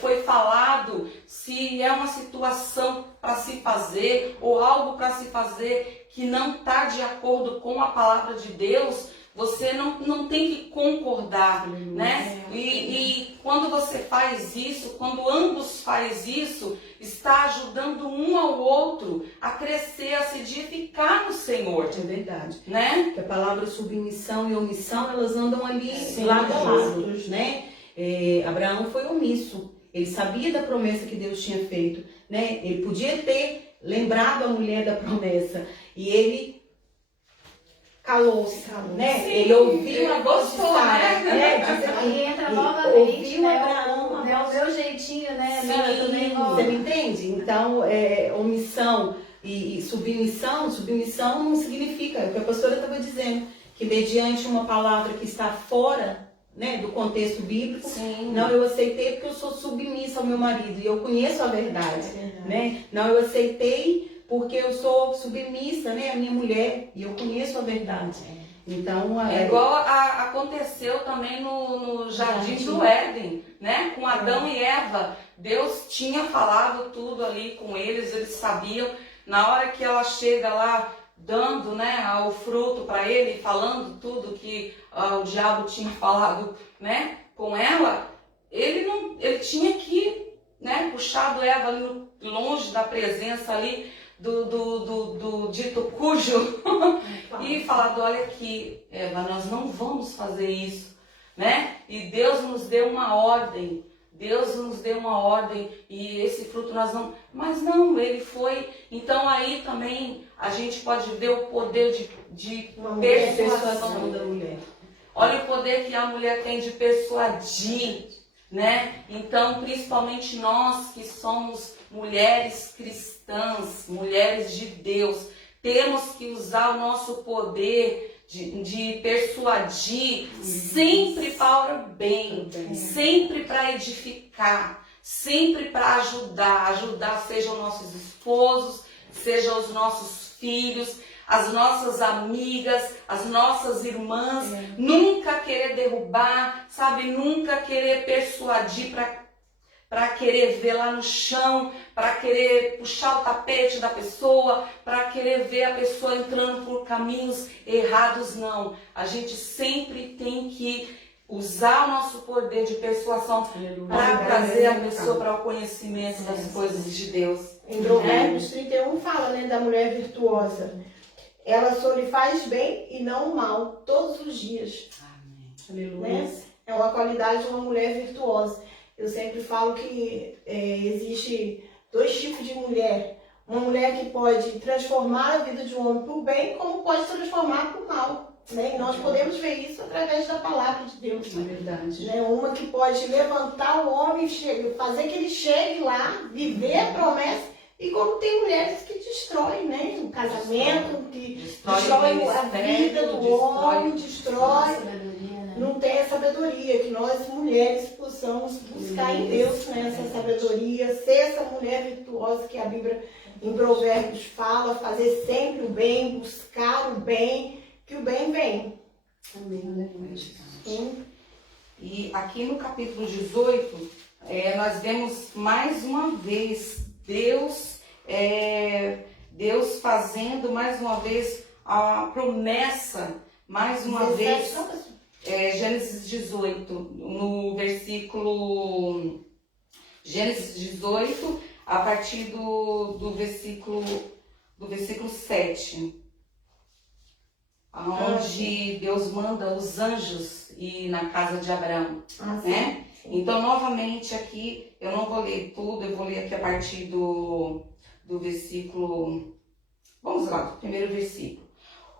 foi falado, se é uma situação para se fazer ou algo para se fazer que não está de acordo com a palavra de Deus, você não tem que concordar, né? E quando você faz isso, quando ambos fazem isso, está ajudando um ao outro a crescer, a se edificar no Senhor. É verdade. Né? Que a palavra submissão e omissão, elas andam ali lado a lado, né? Abraão foi omisso. Ele sabia da promessa que Deus tinha feito, né? Ele podia ter lembrado a mulher da promessa e ele calou-se, né? Sim, ele ouviu a voz de gostou, Sara, né? Diz aqui, E entra ele novamente, ouviu né? Abraão, O meu jeitinho, né? Sim, Né, eu também vou... você me entende? Então, omissão e submissão não significa, o que a pastora estava dizendo, que mediante uma palavra que está fora, né, do contexto bíblico, não, eu aceitei porque eu sou submissa ao meu marido e eu conheço a verdade, né? Não, eu aceitei porque eu sou submissa, né, à minha mulher e eu conheço a verdade. Então, igual aconteceu também no Jardim do Éden, né? Com Adão e Eva. Deus tinha falado tudo ali com eles, eles sabiam. Na hora que ela chega lá, dando, né, o fruto para ele, falando tudo que o diabo tinha falado, né, com ela, ele tinha que, né, puxado Eva ali longe da presença ali do dito cujo e falado, olha aqui, Eva, nós não vamos fazer isso, né? E Deus nos deu uma ordem. E esse fruto nós não... Mas não, ele foi... Então aí também a gente pode ver o poder de persuasão da mulher. Olha o poder que a mulher tem de persuadir, né? Então, principalmente nós que somos mulheres cristãs, mulheres de Deus, temos que usar o nosso poder de persuadir sempre para o bem, sempre para edificar, sempre para ajudar sejam nossos esposos, sejam os nossos filhos, as nossas amigas, as nossas irmãs, nunca querer derrubar, sabe, nunca querer persuadir para querer ver lá no chão, para querer puxar o tapete da pessoa, para querer ver a pessoa entrando por caminhos errados, não. A gente sempre tem que usar o nosso poder de persuasão para trazer a pessoa para o conhecimento das coisas de Deus. Em Provérbios 31 fala, né, da mulher virtuosa. Ela só lhe faz bem e não o mal, todos os dias. Amém. Né? É uma qualidade de uma mulher virtuosa. Eu sempre falo que existe dois tipos de mulher. Uma mulher que pode transformar a vida de um homem para o bem, como pode transformar para o mal. Né? E nós podemos ver isso através da palavra de Deus. É verdade. Né? Uma que pode levantar o homem, fazer que ele chegue lá, viver a promessa. E como tem mulheres que destroem, né? O casamento, que destrói a vida do homem, destrói. Não tem a sabedoria, que nós mulheres possamos buscar em Deus, né, essa sabedoria, ser essa mulher virtuosa que a Bíblia em Provérbios fala, fazer sempre o bem, buscar o bem, que o bem vem. Amém. E aqui no capítulo 18, nós vemos mais uma vez Deus fazendo mais uma vez a promessa, mais uma vez, Gênesis 18, no versículo, Gênesis 18, a partir do versículo 7, onde Deus manda os anjos ir na casa de Abraão, né? Então, novamente aqui, eu não vou ler tudo, eu vou ler aqui a partir do versículo, vamos lá, do primeiro versículo.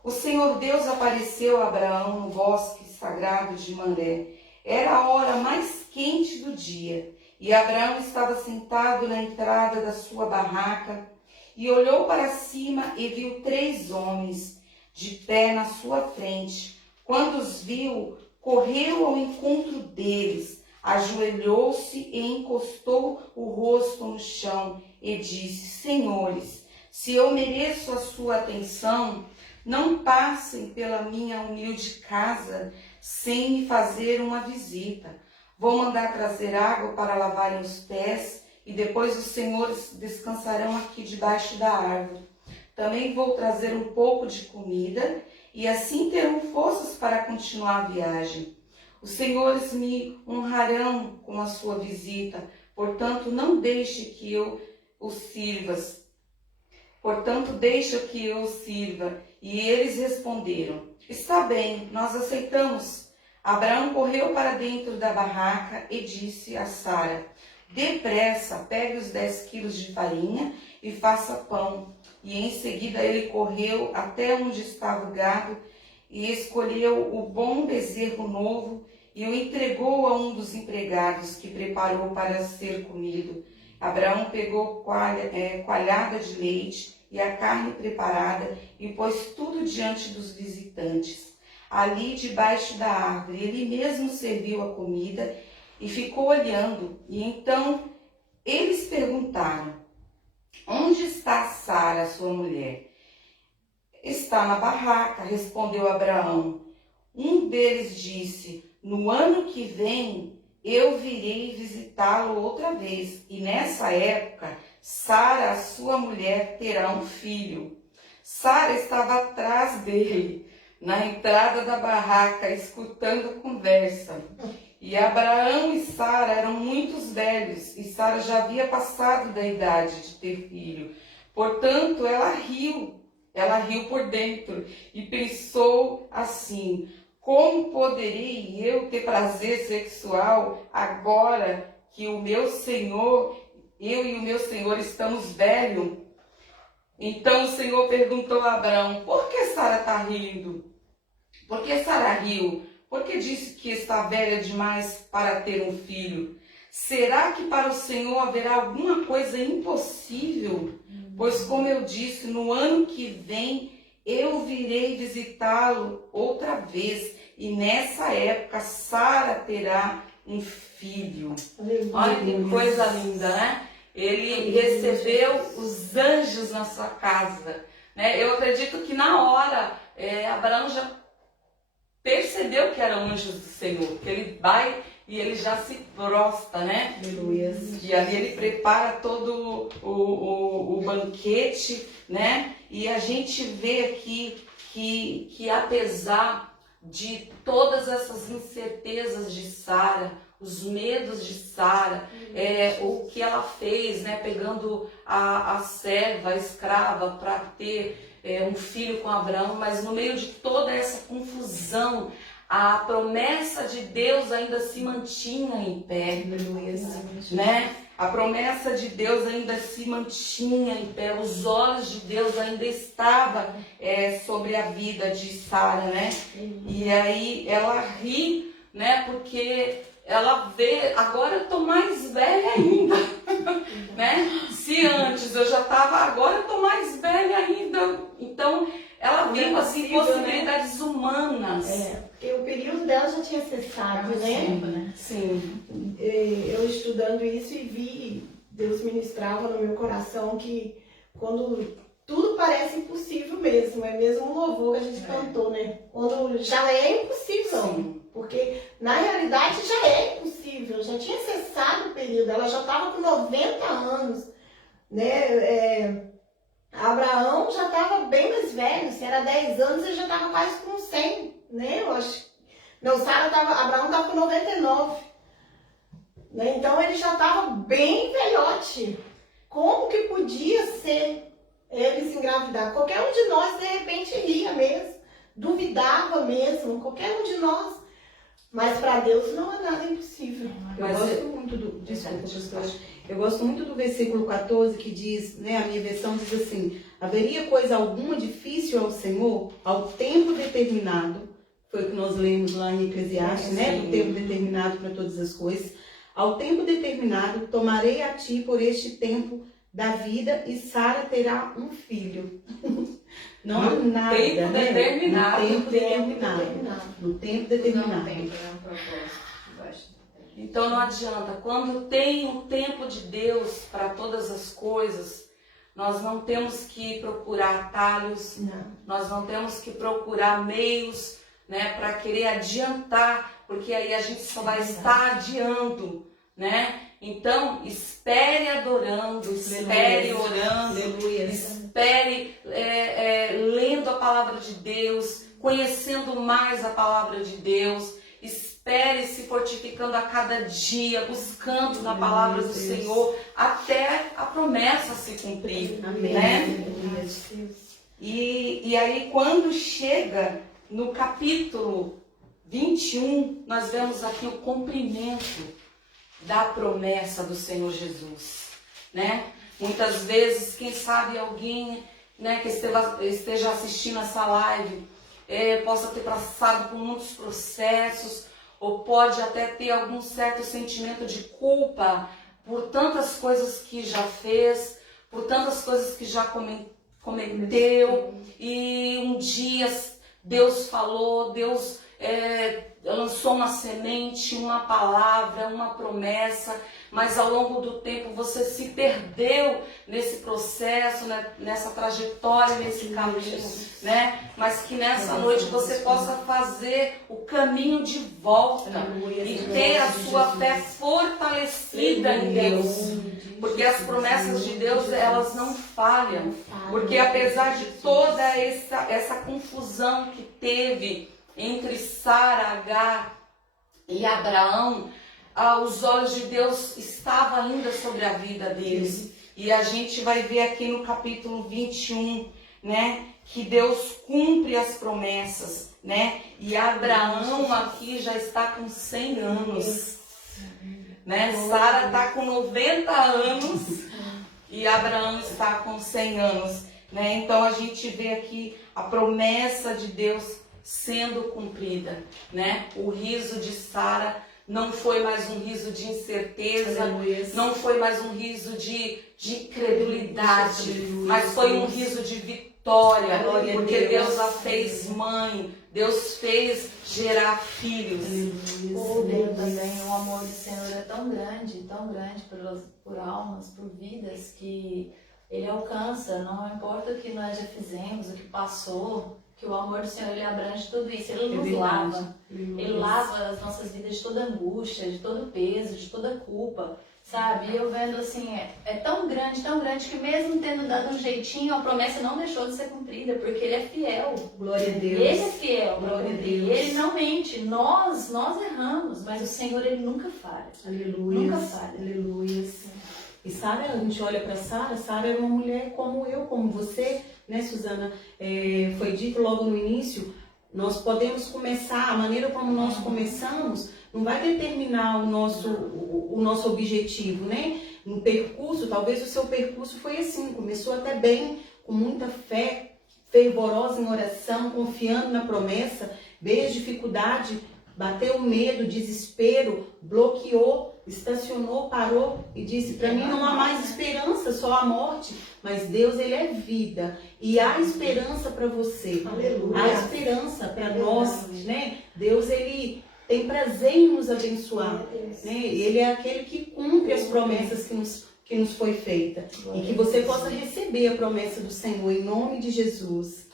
O Senhor Deus apareceu a Abraão no bosque sagrado de Mamré. Era a hora mais quente do dia, e Abraão estava sentado na entrada da sua barraca, e olhou para cima e viu 3 homens de pé na sua frente. Quando os viu, correu ao encontro deles, ajoelhou-se e encostou o rosto no chão e disse: Senhores, se eu mereço a sua atenção, não passem pela minha humilde casa sem me fazer uma visita. Vou mandar trazer água para lavarem os pés e depois os senhores descansarão aqui debaixo da árvore. Também vou trazer um pouco de comida e assim terão forças para continuar a viagem. Os senhores me honrarão com a sua visita, portanto, deixa que eu os sirva. E eles responderam: Está bem, nós aceitamos. Abraão correu para dentro da barraca e disse a Sara: Depressa, pegue os 10 quilos de farinha e faça pão. E em seguida ele correu até onde estava o gado e escolheu o bom bezerro novo e o entregou a um dos empregados, que preparou para ser comido. Abraão pegou coalhada de leite e a carne preparada e pôs tudo diante dos visitantes. Ali debaixo da árvore ele mesmo serviu a comida e ficou olhando. E então eles perguntaram: Onde está Sara, sua mulher? Está na barraca, respondeu Abraão. Um deles disse: No ano que vem eu virei visitá-lo outra vez, e nessa época Sara, sua mulher, terá um filho. Sara estava atrás dele, na entrada da barraca, escutando a conversa. E Abraão e Sara eram muito velhos, e Sara já havia passado da idade de ter filho. Portanto, ela riu por dentro e pensou assim: como poderei eu ter prazer sexual agora que eu e o meu Senhor estamos velhos? Então o Senhor perguntou a Abraão: por que Sara está rindo? Por que Sara riu? Porque disse que está velha demais para ter um filho. Será que para o Senhor haverá alguma coisa impossível? Pois, como eu disse, no ano que vem eu virei visitá-lo outra vez, e nessa época Sara terá um filho. Olha que coisa linda, né? Ele recebeu os anjos na sua casa, né? Eu acredito que na hora Abraão já percebeu que eram anjos do Senhor, que ele vai e ele já se prostra, né? Aleluia. E ali ele prepara todo o banquete, né? E a gente vê aqui que apesar de todas essas incertezas de Sara, os medos de Sara, o que ela fez, né? Pegando a serva, a escrava, para ter um filho com Abraão, mas no meio de toda essa confusão, a promessa de Deus ainda se mantinha em pé, né? A promessa de Deus ainda se mantinha em pé, os olhos de Deus ainda estavam sobre a vida de Sara, né? E aí ela ri, né? Porque ela vê, agora eu tô mais velha ainda, né? Se antes eu já estava, agora eu tô mais velha ainda. Então ela viu assim possibilidades humanas. Porque o período dela já tinha cessado, né? Sim. Eu estudando isso e vi, Deus ministrava no meu coração que quando tudo parece impossível mesmo, é mesmo um louvor que a gente cantou, né? Quando já é impossível, porque na realidade já é impossível, já tinha cessado o período, ela já estava com 90 anos, né? Abraão já estava bem mais velho, se era 10 anos, ele já estava quase com 100, né? Eu acho. Não, Abraão estava com 99. Né? Então ele já estava bem velhote. Como que podia ser ele se engravidar? Qualquer um de nós, de repente, ria mesmo, duvidava mesmo, qualquer um de nós. Mas para Deus não há nada impossível. Eu gosto muito do. Desculpa, pastor. Eu gosto muito do versículo 14 que diz, né? A minha versão diz assim: haveria coisa alguma difícil ao Senhor, ao tempo determinado. Foi o que nós lemos lá em Eclesiastes, né? Do tempo determinado para todas as coisas. Ao tempo determinado, tomarei a ti por este tempo da vida e Sara terá um filho. Não há nada, tempo né? determinado. No tempo determinado. No tempo determinado. Não tem, é um propósito. Eu acho. Então não adianta, quando tem o tempo de Deus para todas as coisas, nós não temos que procurar atalhos, nós não temos que procurar meios, né, para querer adiantar, porque aí a gente só vai estar adiando, né? Então espere adorando, espere orando, espere lendo a palavra de Deus, conhecendo mais a palavra de Deus. Espere se fortificando a cada dia, buscando na palavra do Senhor, até a promessa se cumprir. Amém. Né? E aí quando chega no capítulo 21, nós vemos aqui o cumprimento da promessa do Senhor Jesus. Né? Muitas vezes, quem sabe alguém, né, que esteja assistindo essa live, possa ter passado por muitos processos, ou pode até ter algum certo sentimento de culpa por tantas coisas que já fez, por tantas coisas que já cometeu, e um dia Deus falou, Deus lançou uma semente, uma palavra, uma promessa, mas ao longo do tempo você se perdeu nesse processo, né, nessa trajetória, nesse caminho, né? Mas que nessa noite você possa fazer o caminho de volta e ter a sua fé fortalecida em Deus, porque as promessas de Deus, elas não falham, porque apesar de toda essa confusão que teve entre Sara, Agar e Abraão, os olhos de Deus estavam ainda sobre a vida deles. E a gente vai ver aqui no capítulo 21, né, que Deus cumpre as promessas, né? E Abraão aqui já está com 100 anos, né? Sara está com 90 anos e Abraão está com 100 anos, né? Então a gente vê aqui a promessa de Deus sendo cumprida, né? O riso de Sara não foi mais um riso de incerteza, não foi mais um riso de incredulidade, mas foi um riso de vitória, porque Deus a fez mãe, Deus fez gerar filhos. Também o amor do Senhor é tão grande por almas, por vidas, que Ele alcança, não importa o que nós já fizemos, o que passou, que o amor do Senhor, Ele abrange tudo isso, Ele nos lava. Ele lava as nossas vidas de toda angústia, de todo peso, de toda culpa, sabe? E eu vendo assim, é tão grande, que mesmo tendo dado um jeitinho, a promessa não deixou de ser cumprida, porque Ele é fiel. Glória a Deus. Ele é fiel para Glória a cumprir. Deus. Ele não mente. Nós erramos, mas o Senhor, Ele nunca falha. Aleluia. Nunca falha. Aleluia. E Sara, a gente olha para Sara era uma mulher como eu, como você, né, Suzana? Foi dito logo no início, nós podemos começar, a maneira como nós começamos não vai determinar o nosso objetivo, né? No percurso, talvez o seu percurso foi assim, começou até bem, com muita fé, fervorosa em oração, confiando na promessa, veio a dificuldade, bateu o medo, desespero, bloqueou, estacionou, parou e disse, para mim não há mais esperança, só a morte. Mas Deus, Ele é vida e há esperança para você. Aleluia. Há esperança para nós, né? Deus, Ele tem prazer em nos abençoar, né? Ele é aquele que cumpre as promessas que nos foi feita. E que você possa receber a promessa do Senhor em nome de Jesus.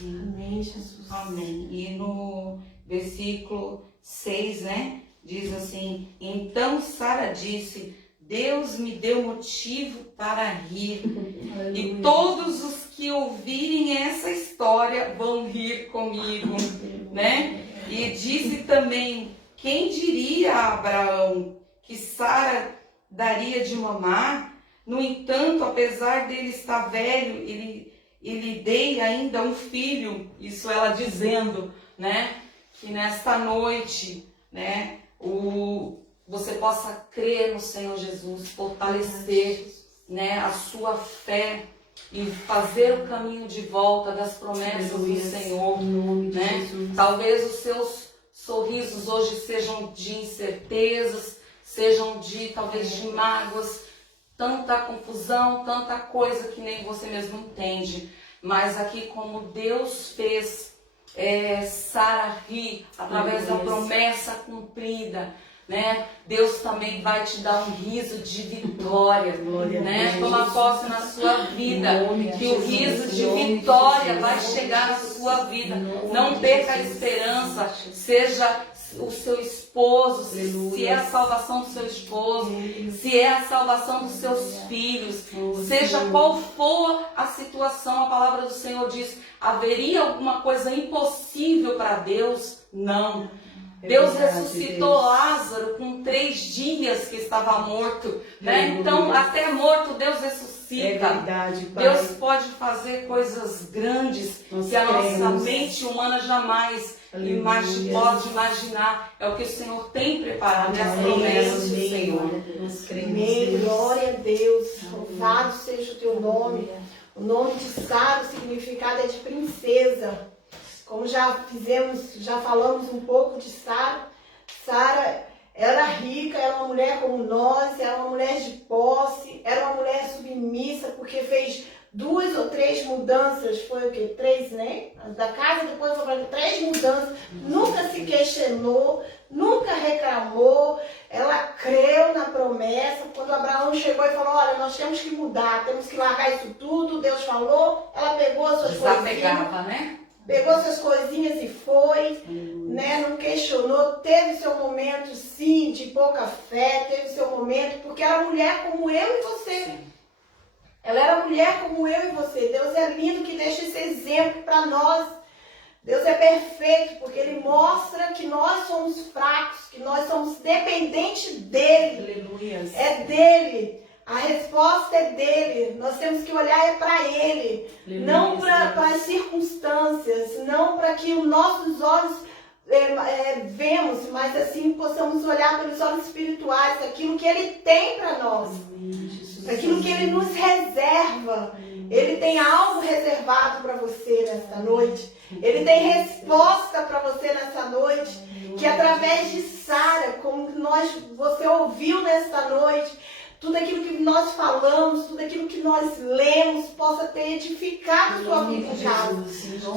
Amém, Jesus. Amém. E no versículo 6, né, diz assim, então Sara disse, Deus me deu motivo para rir. E todos os que ouvirem essa história vão rir comigo, né? E disse também, quem diria a Abraão que Sara daria de mamar? No entanto, apesar dele estar velho, ele lhe dei ainda um filho. Isso ela dizendo, né? Que nesta noite, né? Você possa crer no Senhor Jesus, fortalecer, né, a sua fé e fazer o caminho de volta das promessas do Senhor, né? Talvez os seus sorrisos hoje sejam de incertezas, sejam talvez de mágoas, tanta confusão, tanta coisa que nem você mesmo entende. Mas aqui como Deus fez Sara rir através da promessa cumprida, né? Deus também vai te dar um riso de vitória, né? Toma posse na sua vida, que o riso de vitória vai chegar na sua vida. Não perca a esperança, seja o seu esposo, se é a salvação do seu esposo, se é a salvação dos seus filhos, seja qual for a situação, a palavra do Senhor diz, haveria alguma coisa impossível para Deus? Não. Deus ressuscitou Lázaro com 3 dias que estava morto, né? Então, até morto Deus ressuscita. É verdade, Pai. Deus pode fazer coisas grandes que a nossa mente humana jamais pode imaginar. É o que o Senhor tem preparado, é as promessas do Senhor. Amém. Glória a Deus. Louvado seja o teu nome. O nome de Sara, o significado é de princesa. Como já falamos um pouco de Sara. Sara era rica, era uma mulher como nós, era uma mulher de posse, era uma mulher submissa, porque fez 2 ou 3 mudanças, foi o quê? 3, né? Da casa, depois foi para 3 mudanças, nunca se questionou, nunca reclamou, ela creu na promessa. Quando Abraão chegou e falou, olha, nós temos que mudar, temos que largar isso tudo, Deus falou, ela pegou as suas coisinhas, né? Pegou suas coisinhas e foi, né? Não questionou, teve seu momento, sim, de pouca fé, teve seu momento, porque era mulher como eu e você. Sim. Ela era mulher como eu e você. Deus é lindo que deixa esse exemplo para nós. Deus é perfeito, porque Ele mostra que nós somos fracos, que nós somos dependentes dEle. Aleluia. É dEle. A resposta é dele, nós temos que olhar para ele, não para as circunstâncias, não para que os nossos olhos vemos, mas assim possamos olhar pelos olhos espirituais, aquilo que ele tem para nós, aquilo que ele nos reserva. Ele tem algo reservado para você nesta noite, ele tem resposta para você nessa noite, que através de Sara, como você ouviu nesta noite, tudo aquilo que nós falamos, tudo aquilo que nós lemos, possa ter edificado a sua vida em casa.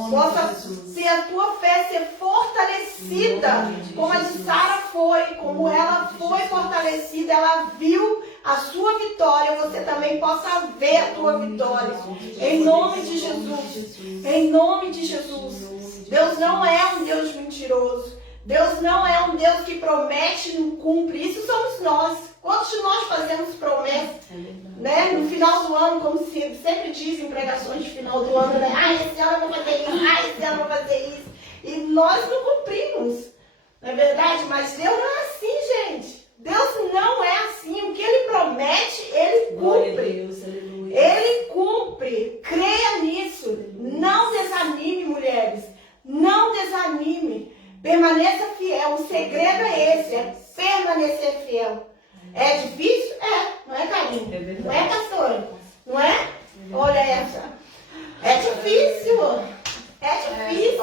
Possa ser a tua fé ser fortalecida, como a de Sara foi, como ela foi fortalecida, ela viu a sua vitória, você também possa ver a tua vitória. Em nome de Jesus. Em nome de Jesus. Deus não é um Deus mentiroso. Deus não é um Deus que promete e não cumpre. Isso somos nós. Quantos de nós fazemos promessas, né? No final do ano, como sempre dizem em pregações de final do ano, né? Esse ano eu vou fazer isso, esse ano eu vou fazer isso. E nós não cumprimos, não é verdade? Mas Deus não é assim, gente. Deus não é assim. O que Ele promete, Ele cumpre. Ele cumpre. Creia nisso. Não desanime, mulheres. Não desanime. Permaneça fiel. O segredo é esse, é permanecer fiel. É difícil? Não é, Karine? Não é, pastora? Não é? Olha essa. É difícil. É difícil.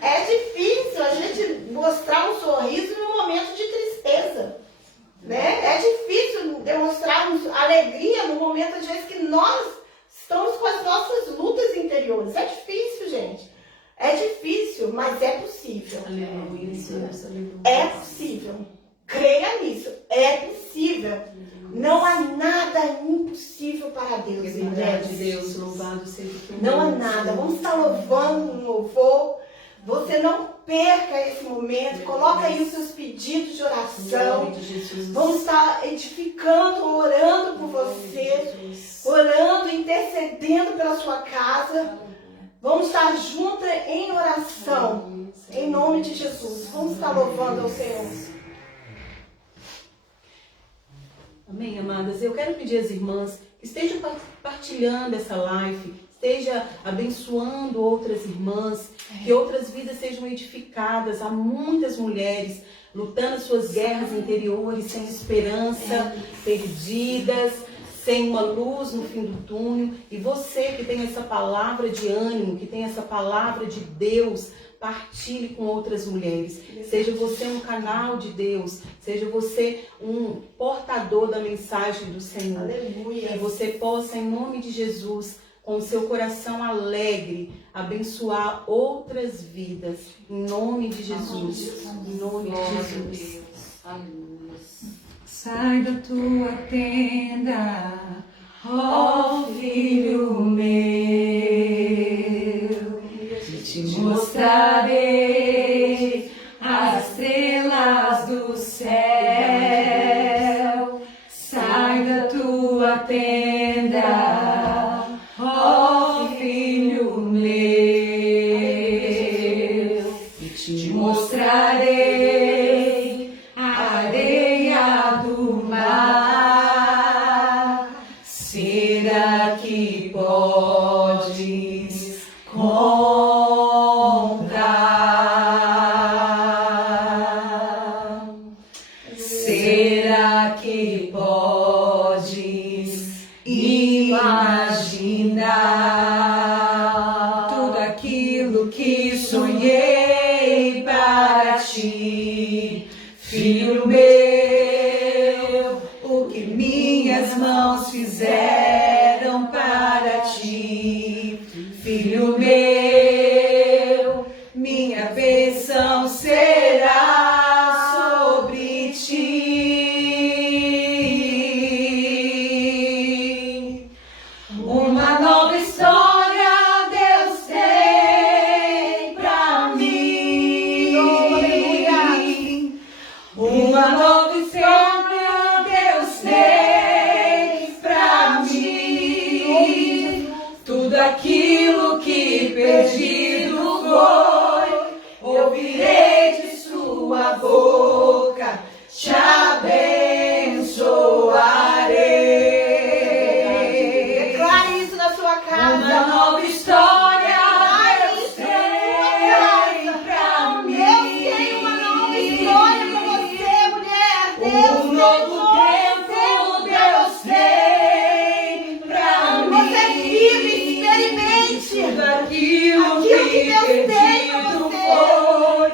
É difícil a gente mostrar um sorriso num momento de tristeza. Né? É difícil demonstrarmos alegria no momento, às vezes, que nós estamos com as nossas lutas interiores. É difícil, gente. É difícil, mas é possível. É possível. Creia nisso. É possível. Não há nada impossível para Deus. Deus, louvado seja o teu nome. Não há nada. Vamos estar louvando um louvor. Você não perca esse momento, coloca aí os seus pedidos de oração. Vamos estar edificando, orando por você, orando, intercedendo pela sua casa. Vamos estar juntas em oração, em nome de Jesus. Vamos estar louvando ao Senhor. Amém, amadas? Eu quero pedir às irmãs que estejam compartilhando essa live, esteja abençoando outras irmãs, que outras vidas sejam edificadas. Há muitas mulheres lutando as suas guerras interiores, sem esperança, perdidas, sem uma luz no fim do túnel. E você que tem essa palavra de ânimo, que tem essa palavra de Deus, partilhe com outras mulheres. Seja você um canal de Deus, seja você um portador da mensagem do Senhor. Aleluia. Que você possa, em nome de Jesus, com o seu coração alegre, abençoar outras vidas. Em nome de Jesus. Em nome de Jesus. Aleluia. Sai da tua tenda, ó filho meu, te mostrarei as estrelas do céu. Sai da tua tenda, ó filho meu, e te mostrarei a areia do mar. Será que podes comprar? Será que podes imaginar tudo aquilo que sonhei para ti, filho meu? O que minhas mãos fizeram para ti, filho meu? Minha bênção será sobre ti. Uma nova história Deus tem pra mim. Uma nova história Deus tem pra mim. Tudo aquilo que perdido foi, ouvirei de sua boca, te abençoarei. Declare isso na sua casa. Uma nova história Deus tem pra mim. Deus tem uma nova história pra você, mulher. Deus Um novo tempo Deus tem pra mim. Você vive, experimente Tudo aquilo aquilo que que Deus tem pra perdido você. foi,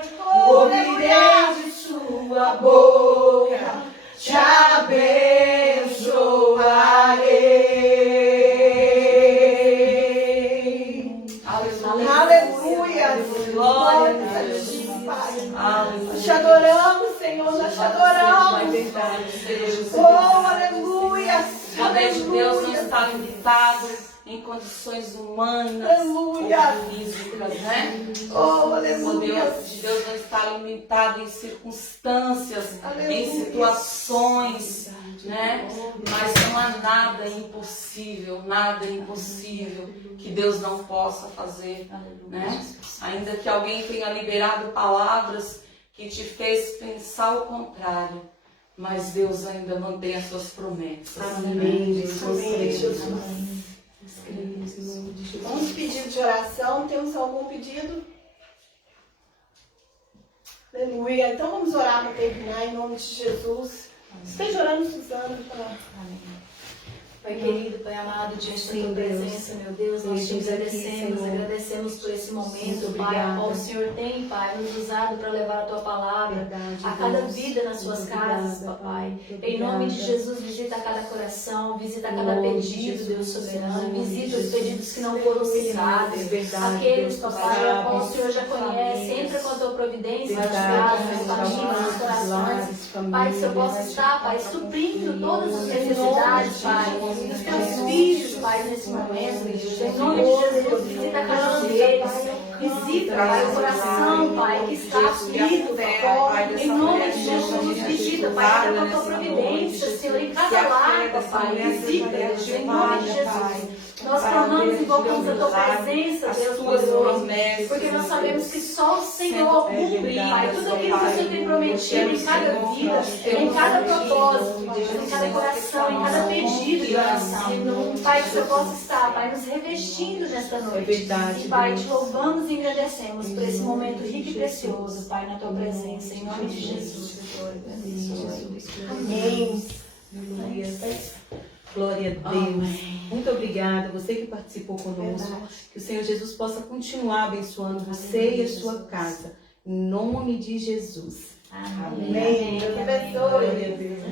ouvirei de sua boca, te abençoarei. Aleluia. Glória a Deus, Pai. Aleluia. Nós te adoramos, Senhor. Nós te adoramos. Oh, aleluia. O poder de Deus não Aleluia. está limitado em condições humanas Aleluia. ou físicas, né? Oh, O poder aleluia. de Deus não está limitado em circunstâncias, Aleluia. em situações, né? Mas não há nada impossível que Deus não possa fazer, né? Ainda que alguém tenha liberado palavras que te fez pensar o contrário, mas Deus ainda mantém as suas promessas. Amém, Jesus. Amém, Jesus. Escrevemos em nome de Jesus. Vamos pedir de oração. Temos algum pedido? Aleluia. Então vamos orar para terminar em nome de Jesus. Esteja orando, Suzana. Pai querido, Pai amado, diante da Sim, tua Deus. presença, meu Deus, nós te Estamos aqui, agradecemos, Senhor. agradecemos por esse momento, Muito Pai, a qual o obrigada. Senhor tem, Pai, nos usado para levar a tua palavra Verdade, a cada Deus. vida nas suas Muito casas, obrigada, papai. Pai. Em nome de Obrigada. Jesus, visita cada coração, visita Em cada nome de pedido, Jesus, Deus soberano, em nome de visita os Jesus. pedidos que não foram cessados, É verdade, aqueles, Deus, tu papai, a qual o sabes. Senhor já conhece, Famílias. entra com a tua providência nas Verdade, casas, nas Deus, famílias, nos amado. corações, corações. lares, Pai, que o Senhor famílias. possa estar, Pai, suprindo todas as necessidades, Pai, dos teus filhos, Pai, nesse momento. Em nome de Jesus, visita a casa deles. Visita, Pai, o coração, Pai, que está aflito, Pai. Em nome de Jesus, visita, Pai, com a tua providência, Senhor, em cada lar, Pai. Visita, Deus, em nome de Jesus. Nós clamamos e invocamos a tua presença, Deus poderoso, porque nós sabemos que só o Senhor cumpre, Pai, tudo aquilo que o Senhor tem prometido em cada vida, em cada propósito, em cada coração, em cada pedido de oração. Pai, que o Senhor possa estar, Pai, nos revestindo nesta noite. É verdade, E, Pai, Deus. te louvamos e agradecemos por esse momento rico e precioso, Pai, na tua presença, em nome de Jesus. Amém. Glória a Deus. Muito obrigada. Você que participou conosco. Verdade. Que o Senhor Jesus possa continuar abençoando você e a sua casa. Em nome de Jesus. Amém. Amém. Deus abençoe. Glória a Deus.